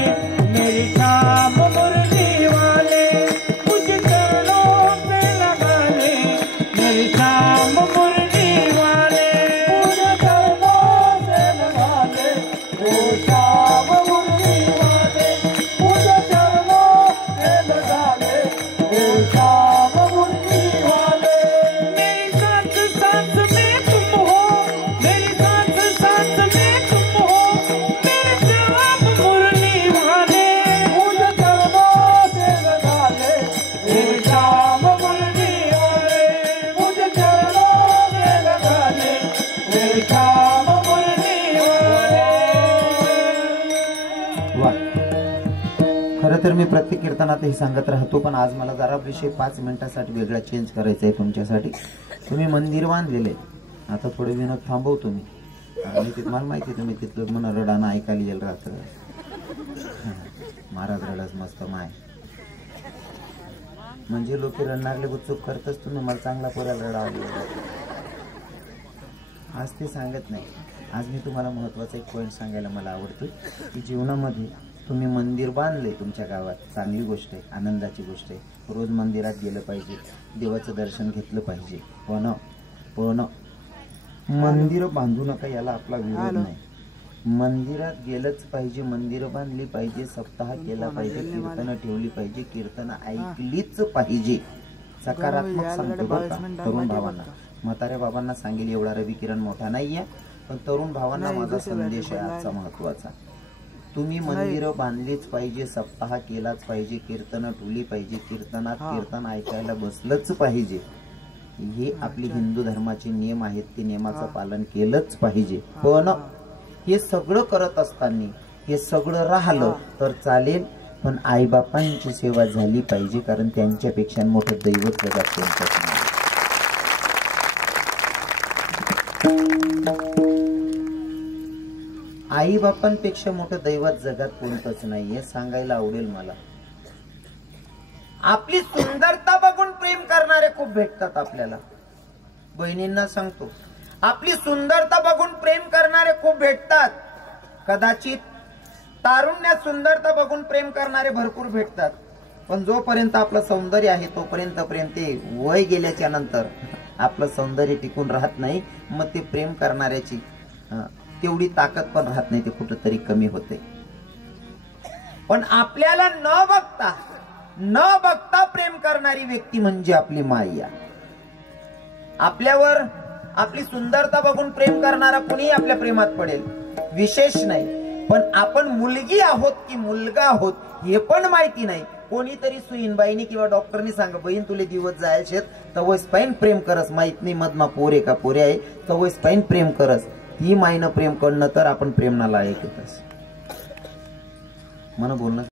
मेरी शाम मुरली वाले मुझे चरणों से लगा ले मेरी शाम मुरली वाले मुझे चरणों से लगा ले मेरी शाम मुरली वाले मुझे चरणों से लगा ले मेरी शाम मुरली वाले तर मी प्रत्येक कीर्तनात हे सांगत राहतो पण आज मला जरा विषय 5 मिनिटासाठी वेगळा चेंज करायचा आहे तुमच्यासाठी तुम्ही मंदिर बांधलेले आता थोडे विनोद थांबवतो मी आणि तुम्हाला माहिती तुम्ही तिथलं म्हणा रडाना ऐकायला येईल राहत महाराज रडस मस्त माय म्हणजे लोक रडणारले गुपचूप करतच तुम्ही मला चांगला पोराला रडा आज ते सांगत नाही आज मी तुम्हाला महत्वाचा एक पॉईंट सांगायला मला आवडतो की जीवनामध्ये तुम्ही मंदिर बांधले तुमच्या गावात चांगली गोष्ट आहे आनंदाची गोष्ट आहे रोज मंदिरात गेलं पाहिजे देवाचं दर्शन घेतलं पाहिजे पण मंदिर बांधू नका याला आपला विरोध नाही मंदिरात गेलंच पाहिजे मंदिर बांधली पाहिजे सप्ताह केला पाहिजे कीर्तन ठेवली पाहिजे कीर्तन ऐकलीच पाहिजे सकारात्मक सांगतो बघा तरुण भावांना म्हाताऱ्या बाबांना सांगेल एवढा रवी किरण मोठा नाहीये पण तरुण भावांना माझा संदेश आहे आजचा महत्वाचा तुम्ही मंदिर बांधलीच पाहिजे सप्ताह केलाच पाहिजे कीर्तन ठेवली पाहिजे कीर्तनात कीर्तन ऐकायला बसलंच पाहिजे हे आपली हिंदू धर्माचे नियम आहेत ते नियमाचं पालन केलंच पाहिजे पण हे सगळं करत असताना हे सगळं राहिलं तर चालेल पण आईबापांची सेवा झाली पाहिजे कारण त्यांच्यापेक्षा मोठं दैवत जगात कोणतंच नाही आई बापांपेक्षा मोठं दैवत जगात कोणतंच नाहीये सांगायला आवडेल मला आपली सुंदरता बघून प्रेम करणारे खूप भेटतात आपल्याला बहिणींना सांगतो आपली सुंदरता बघून प्रेम करणारे खूप भेटतात कदाचित तारुण्यात सुंदरता बघून प्रेम करणारे भरपूर भेटतात पण जोपर्यंत आपलं सौंदर्य आहे तोपर्यंत प्रेम ते वय गेल्याच्या नंतर आपलं सौंदर्य टिकून राहत नाही मग ते प्रेम करणाऱ्याची तेवढी ताकद पण राहत नाही ते कुठेतरी कमी होते पण आपल्याला न बघता प्रेम करणारी व्यक्ती म्हणजे आपली माया आपल्यावर आपली सुंदरता बघून प्रेम करणारा कुणीही आपल्या प्रेमात पडेल विशेष नाही पण आपण मुलगी आहोत की मुलगा आहोत हे पण माहिती नाही. कोणीतरी सुईनबाईनी किंवा डॉक्टरनी सांग बहीण तुले दिवस जायला शेत तवस पाईन प्रेम करस. माहित नाही मधमा पोरे का पोरे आहे तवस पाईन प्रेम करस. ती मायनं प्रेम करणं तर आपण प्रेमना लायक येतस. मला बोलणं